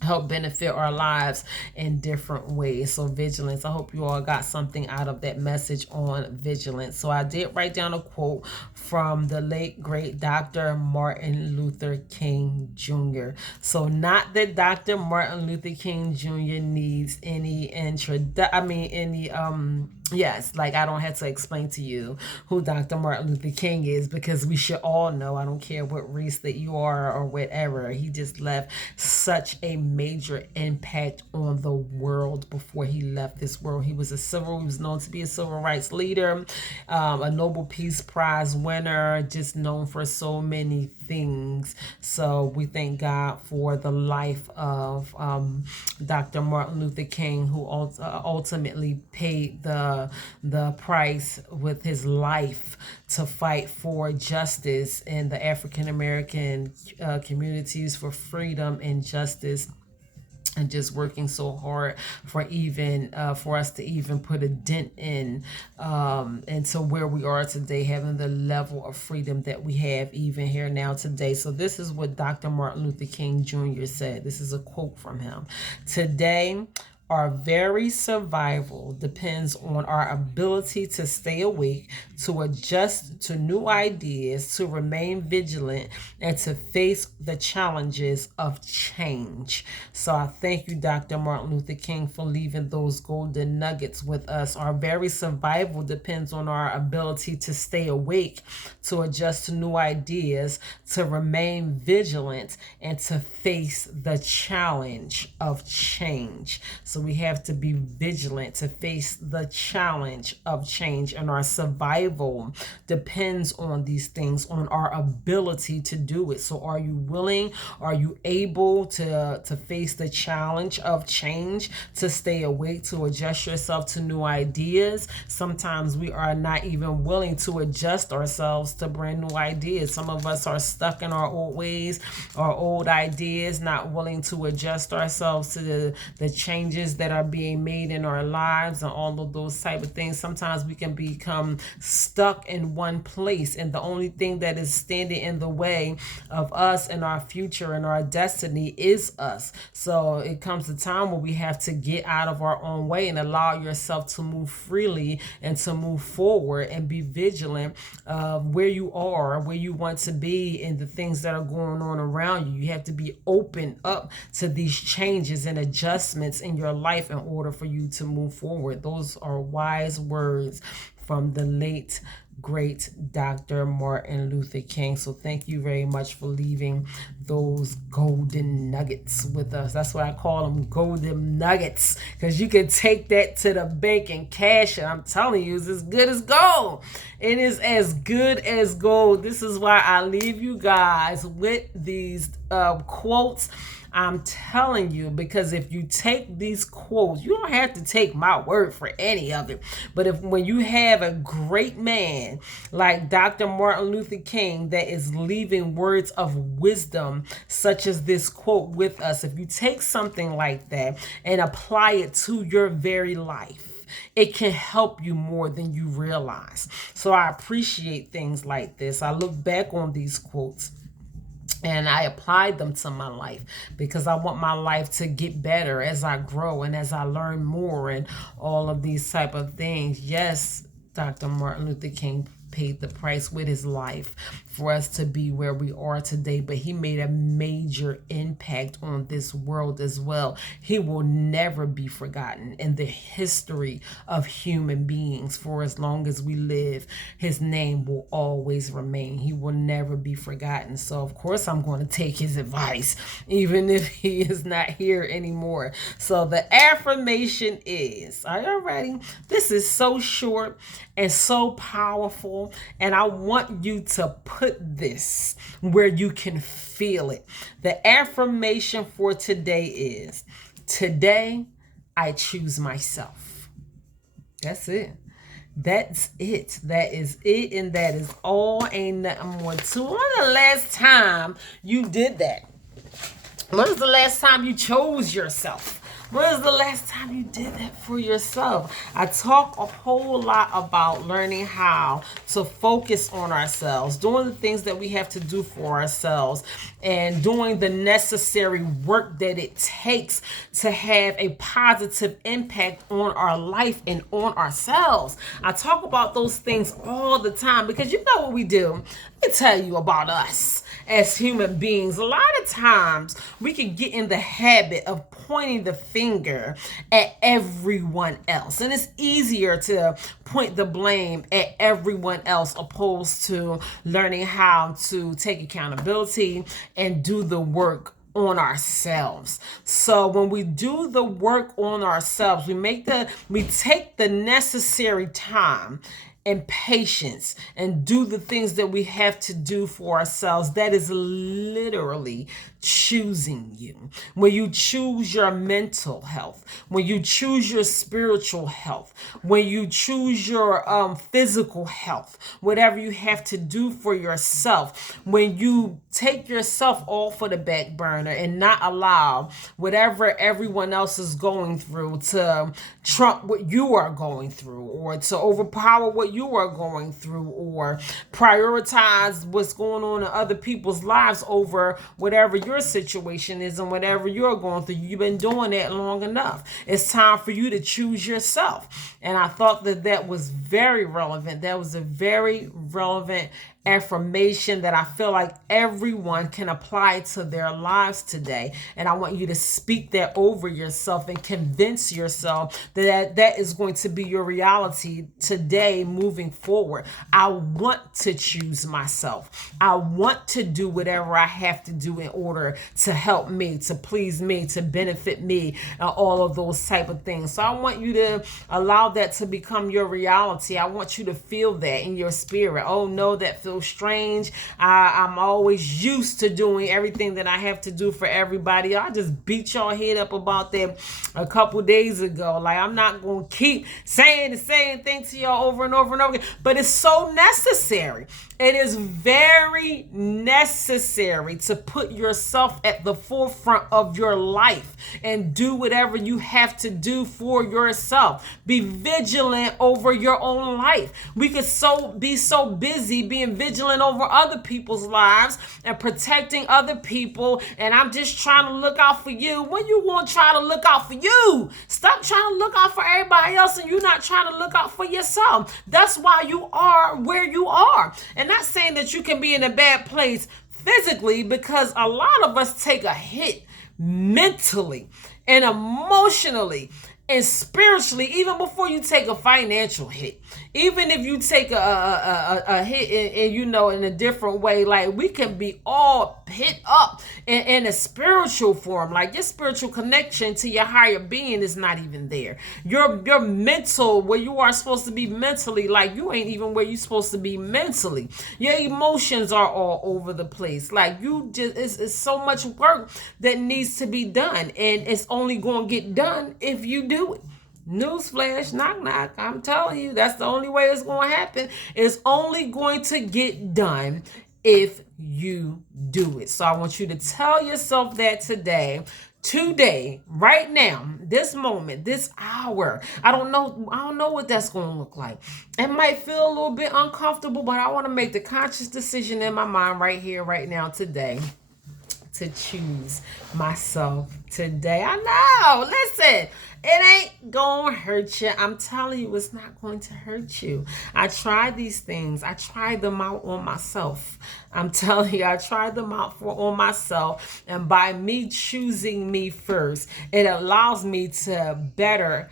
help benefit our lives in different ways. So vigilance, I hope you all got something out of that message on vigilance. So I did write down a quote from the late great Dr. Martin Luther King Jr. So not that Dr. Martin Luther King Jr. needs any Yes, like I don't have to explain to you who Dr. Martin Luther King is, because we should all know. I don't care what race that you are or whatever. He just left such a major impact on the world before he left this world. He was known to be a civil rights leader, a Nobel Peace Prize winner, just known for so many things. So we thank God for the life of Dr. Martin Luther King, who ultimately paid the price with his life to fight for justice in the African American communities, for freedom and justice, and just working so hard for even for us to even put a dent in into where we are today, having the level of freedom that we have even here now today. So this is what Dr. Martin Luther King Jr. said. This is a quote from him. Today, our very survival depends on our ability to stay awake, to adjust to new ideas, to remain vigilant, and to face the challenges of change. So I thank you, Dr. Martin Luther King, for leaving those golden nuggets with us. Our very survival depends on our ability to stay awake, to adjust to new ideas, to remain vigilant, and to face the challenge of change. So we have to be vigilant to face the challenge of change, and our survival depends on these things, on our ability to do it. So are you willing? Are you able to face the challenge of change, to stay awake, to adjust yourself to new ideas? Sometimes we are not even willing to adjust ourselves to brand new ideas. Some of us are stuck in our old ways, our old ideas, not willing to adjust ourselves to the changes that are being made in our lives and all of those type of things. Sometimes we can become stuck in one place, and the only thing that is standing in the way of us and our future and our destiny is us. So it comes a time where we have to get out of our own way and allow yourself to move freely and to move forward, and be vigilant of where you are, where you want to be, and the things that are going on around you. You have to be open up to these changes and adjustments in your life in order for you to move forward. Those are wise words from the late great Dr. Martin Luther King. So thank you very much for leaving those golden nuggets with us. That's why I call them golden nuggets, because you can take that to the bank and cash it. I'm telling you, it's as good as gold. It is as good as gold. This is why I leave you guys with these quotes. I'm telling you, because if you take these quotes, you don't have to take my word for any of it. But when you have a great man like Dr. Martin Luther King that is leaving words of wisdom such as this quote with us, if you take something like that and apply it to your very life, it can help you more than you realize. So I appreciate things like this. I look back on these quotes and I applied them to my life, because I want my life to get better as I grow and as I learn more and all of these type of things. Yes, Dr. Martin Luther King paid the price with his life for us to be where we are today, but he made a major impact on this world as well. He will never be forgotten in the history of human beings. For as long as we live, his name will always remain. He will never be forgotten. So of course I'm going to take his advice, even if he is not here anymore. So the affirmation is, are you ready? This is so short and so powerful, and I want you to put this where you can feel it. The affirmation for today is, today I choose myself. That's it. That's it. That is it, and that is all. Ain't nothing more to it. When was the last time you did that? When was the last time you chose yourself? When was the last time you did that for yourself? I talk a whole lot about learning how to focus on ourselves, doing the things that we have to do for ourselves, and doing the necessary work that it takes to have a positive impact on our life and on ourselves. I talk about those things all the time, because you know what we do. Let me tell you about us as human beings, a lot of times we can get in the habit of pointing the finger at everyone else. And it's easier to point the blame at everyone else opposed to learning how to take accountability and do the work on ourselves. So when we do the work on ourselves, we take the necessary time and patience and do the things that we have to do for ourselves. That is literally choosing you. When you choose your mental health, when you choose your spiritual health, when you choose your physical health, whatever you have to do for yourself, when you take yourself off of the back burner and not allow whatever everyone else is going through to trump what you are going through, or to overpower what you are going through, or prioritize what's going on in other people's lives over whatever your situation is and whatever you're going through. You've been doing that long enough. It's time for you to choose yourself. And I thought that was very relevant. That was a very relevant affirmation that I feel like everyone can apply to their lives today. And I want you to speak that over yourself and convince yourself that that is going to be your reality today moving forward. I want to choose myself. I want to do whatever I have to do in order to help me, to please me, to benefit me, all of those type of things. So I want you to allow that to become your reality. I want you to feel that in your spirit. Oh no, that feels strange. I'm always used to doing everything that I have to do for everybody. I just beat y'all head up about that a couple days ago. Like, I'm not going to keep saying the same thing to y'all over and over and over again, but it's so necessary. It is very necessary to put yourself at the forefront of your life and do whatever you have to do for yourself. Be vigilant over your own life. We could be so busy being vigilant over other people's lives and protecting other people, and I'm just trying to look out for you. When you want to try to look out for you, stop trying to look out for everybody else and you're not trying to look out for yourself. That's why you are where you are. And not saying that you can be in a bad place physically, because a lot of us take a hit mentally and emotionally and spiritually, even before you take a financial hit. Even if you take a hit in a different way, like, we can be all hit up in a spiritual form. Like, your spiritual connection to your higher being is not even there. Your mental, where you are supposed to be mentally, like, you ain't even where you're supposed to be mentally. Your emotions are all over the place. Like, it's so much work that needs to be done, and it's only going to get done if you do it. Newsflash, knock knock. I'm telling you, that's the only way it's going to happen. It's only going to get done if you do it. So I want you to tell yourself that today, right now, this moment, this hour. I don't know what that's going to look like. It might feel a little bit uncomfortable, but I want to make the conscious decision in my mind right here, right now, today, to choose myself today. I know. Listen, it ain't gonna hurt you. I'm telling you, it's not going to hurt you. I tried these things. I tried them out on myself. I'm telling you, I tried them out on myself. And by me choosing me first, it allows me to be better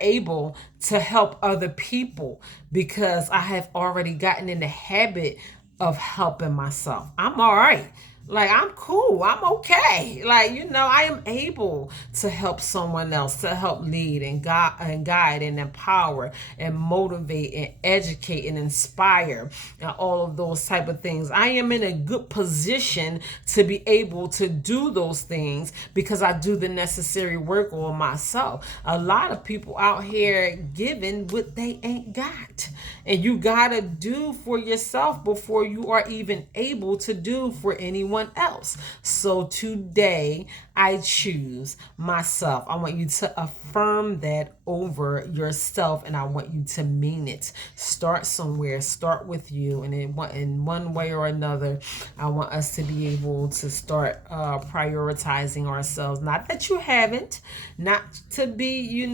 able to help other people, because I have already gotten in the habit of helping myself. I'm all right. Like, I'm cool. I'm okay. Like, I am able to help someone else, to help lead and guide and empower and motivate and educate and inspire and all of those type of things. I am in a good position to be able to do those things because I do the necessary work on myself. A lot of people out here giving what they ain't got. And you gotta do for yourself before you are even able to do for anyone else. So today, I choose myself. I want you to affirm that over yourself, and I want you to mean it. Start somewhere. Start with you, and in one way or another, I want us to be able to start prioritizing ourselves. Not that you haven't, not to be,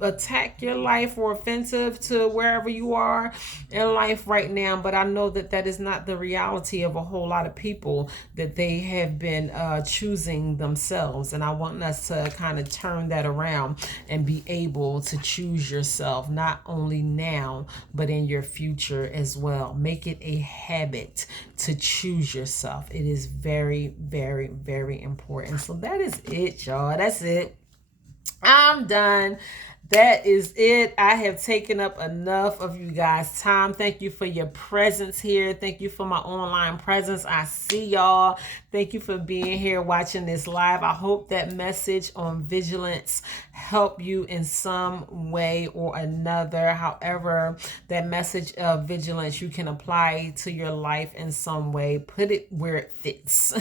attack your life or offensive to wherever you are, in life right now, but I know that that is not the reality of a whole lot of people, that they have been choosing themselves. And I want us to kind of turn that around and be able to choose yourself, not only now, but in your future as well. Make it a habit to choose yourself. It is very, very, very important. So that is it, y'all. That's it. I'm done. That is it. I have taken up enough of you guys' time. Thank you for your presence here. Thank you for my online presence. I see y'all. Thank you for being here watching this live. I hope that message on vigilance helped you in some way or another. However, that message of vigilance you can apply to your life in some way. Put it where it fits.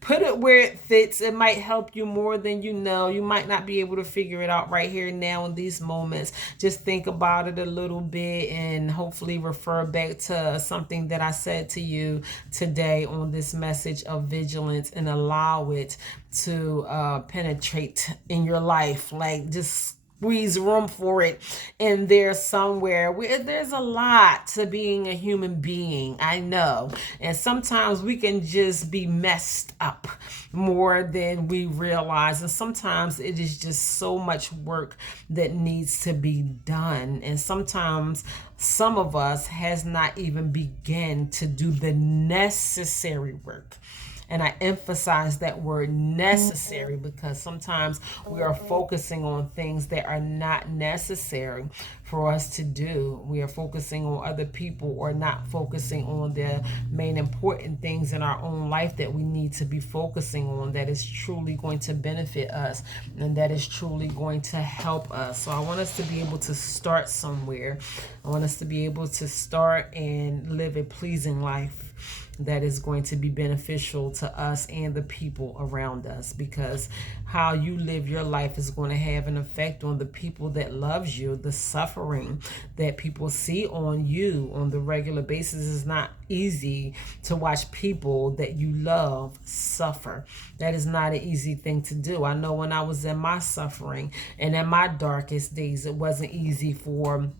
Put it where it fits. It might help you more than you know. You might not be able to figure it out right here now in these moments. Just think about it a little bit and hopefully refer back to something that I said to you today on this message of vigilance, and allow it to penetrate in your life. Like, just squeeze room for it in there somewhere. There's a lot to being a human being, I know, and sometimes we can just be messed up more than we realize, and sometimes it is just so much work that needs to be done, and sometimes some of us has not even begun to do the necessary work. And I emphasize that word necessary, because sometimes we are focusing on things that are not necessary for us to do. We are focusing on other people, or not focusing on the main important things in our own life that we need to be focusing on, that is truly going to benefit us and that is truly going to help us. So I want us to be able to start somewhere. I want us to be able to start and live a pleasing life that is going to be beneficial to us and the people around us, because how you live your life is going to have an effect on the people that loves you. The suffering that people see on you on the regular basis is not easy to watch people that you love suffer. That is not an easy thing to do. I know when I was in my suffering and in my darkest days, it wasn't easy for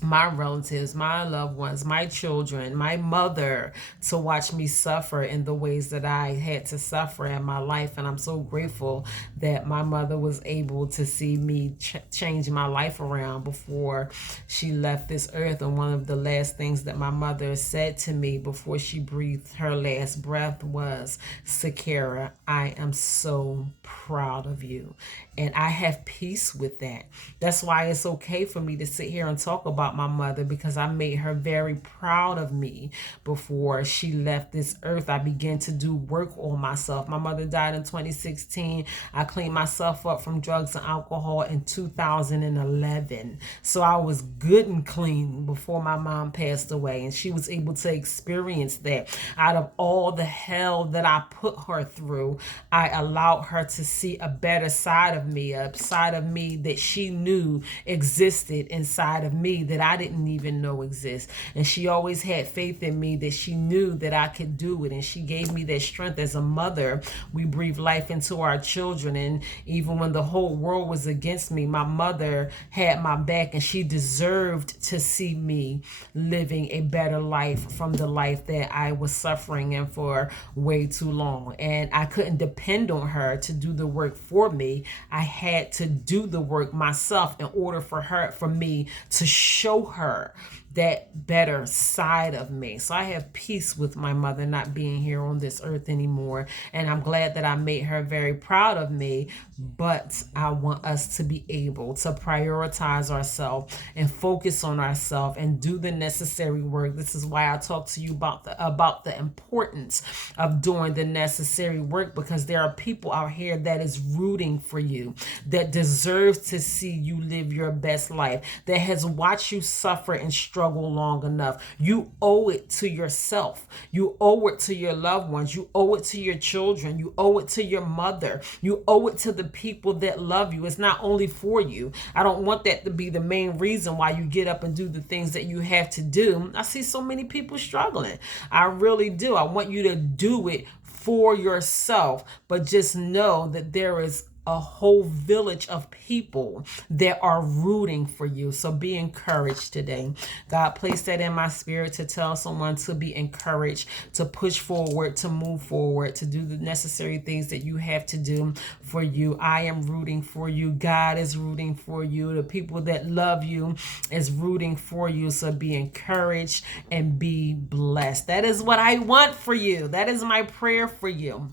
my relatives, my loved ones, my children, my mother, to watch me suffer in the ways that I had to suffer in my life. And I'm so grateful that my mother was able to see me change my life around before she left this earth. And one of the last things that my mother said to me before she breathed her last breath was, "Sakara, I am so proud of you." And I have peace with that. That's why it's okay for me to sit here and talk about my mother, because I made her very proud of me before she left this earth. I began to do work on myself. My mother died in 2016. I cleaned myself up from drugs and alcohol in 2011. So I was good and clean before my mom passed away, and she was able to experience that. Out of all the hell that I put her through, I allowed her to see a better side of me, a side of me that she knew existed inside of me that I didn't even know exist. And she always had faith in me, that she knew that I could do it. And she gave me that strength. As a mother, we breathe life into our children. And even when the whole world was against me, my mother had my back, and she deserved to see me living a better life from the life that I was suffering in for way too long. And I couldn't depend on her to do the work for me. I had to do the work myself in order for me to show her that better side of me. So I have peace with my mother not being here on this earth anymore. And I'm glad that I made her very proud of me. But I want us to be able to prioritize ourselves and focus on ourselves and do the necessary work. This is why I talk to you about the importance of doing the necessary work, because there are people out here that is rooting for you, that deserves to see you live your best life, that has watched you suffer and struggle long enough. You owe it to yourself. You owe it to your loved ones. You owe it to your children. You owe it to your mother. You owe it to the people that love you. It's not only for you. I don't want that to be the main reason why you get up and do the things that you have to do. I see so many people struggling. I really do. I want you to do it for yourself, but just know that there is a whole village of people that are rooting for you. So be encouraged today. God placed that in my spirit to tell someone to be encouraged, to push forward, to move forward, to do the necessary things that you have to do for you. I am rooting for you. God is rooting for you. The people that love you is rooting for you. So be encouraged and be blessed. That is what I want for you. That is my prayer for you.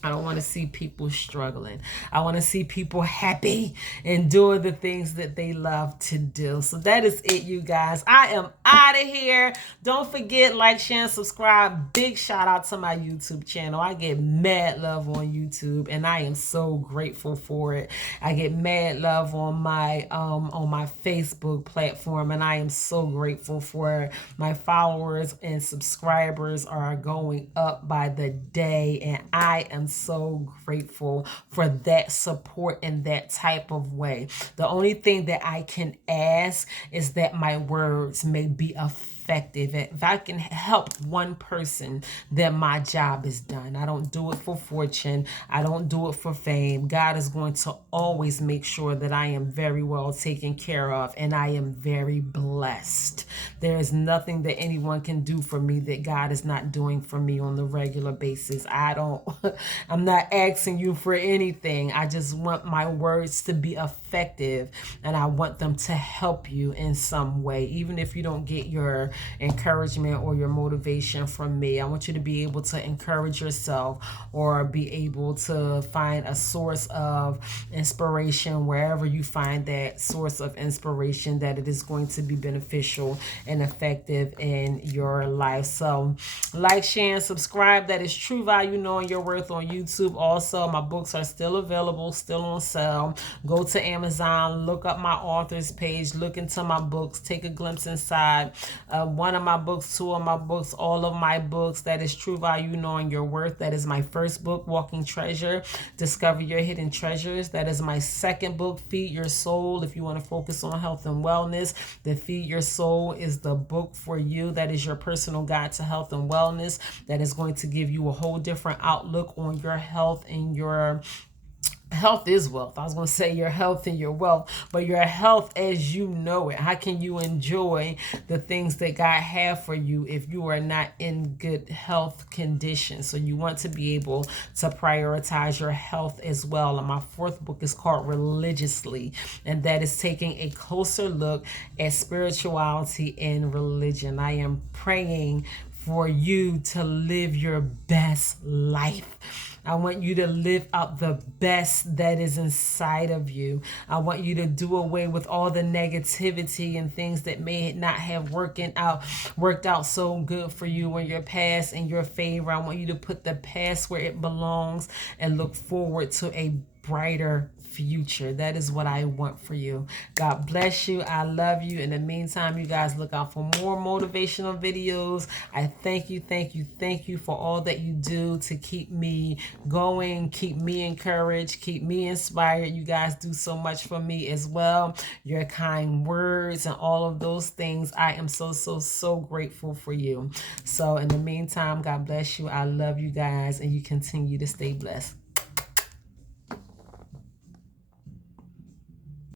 I don't want to see people struggling. I want to see people happy and doing the things that they love to do. So that is it, you guys. I am out of here. Don't forget, like, share, and subscribe. Big shout out to my YouTube channel. I get mad love on YouTube, and I am so grateful for it. I get mad love on my Facebook platform, and I am so grateful for it. My followers and subscribers are going up by the day, and I am so grateful for that support in that type of way. The only thing that I can ask is that my words may be effective. If I can help one person, then my job is done. I don't do it for fortune. I don't do it for fame. God is going to always make sure that I am very well taken care of, and I am very blessed. There is nothing that anyone can do for me that God is not doing for me on the regular basis. I'm not asking you for anything. I just want my words to be effective, and I want them to help you in some way. Even if you don't get your encouragement or your motivation from me, I want you to be able to encourage yourself, or be able to find a source of inspiration wherever you find that source of inspiration, that it is going to be beneficial and effective in your life. So like, share, and subscribe. That is True Value, Knowing Your Worth on YouTube. Also, my books are still available, still on sale. Go to Amazon, look up my authors page, look into my books, take a glimpse inside. One of my books, two of my books, all of my books. That is True Value, Knowing Your Worth. That is my first book, Walking Treasure, Discover Your Hidden Treasures. That is my second book, Feed Your Soul. If you want to focus on health and wellness, the Feed Your Soul is the book for you. That is your personal guide to health and wellness. That is going to give you a whole different outlook on your health and your health is wealth. I was going to say your health and your wealth, but your health as you know it. How can you enjoy the things that God have for you if you are not in good health condition? So you want to be able to prioritize your health as well. And my fourth book is called Religiously, and that is taking a closer look at spirituality and religion. I am praying for you to live your best life. I want you to live out the best that is inside of you. I want you to do away with all the negativity and things that may not have worked out so good for you in your past in your favor. I want you to put the past where it belongs and look forward to a brighter future. That is what I want for you. God bless you. I love you. In the meantime, you guys look out for more motivational videos. I thank you for all that you do to keep me going, keep me encouraged, keep me inspired. You guys do so much for me as well. Your kind words and all of those things. I am so grateful for you. So in the meantime, God bless you. I love you guys, and you continue to stay blessed.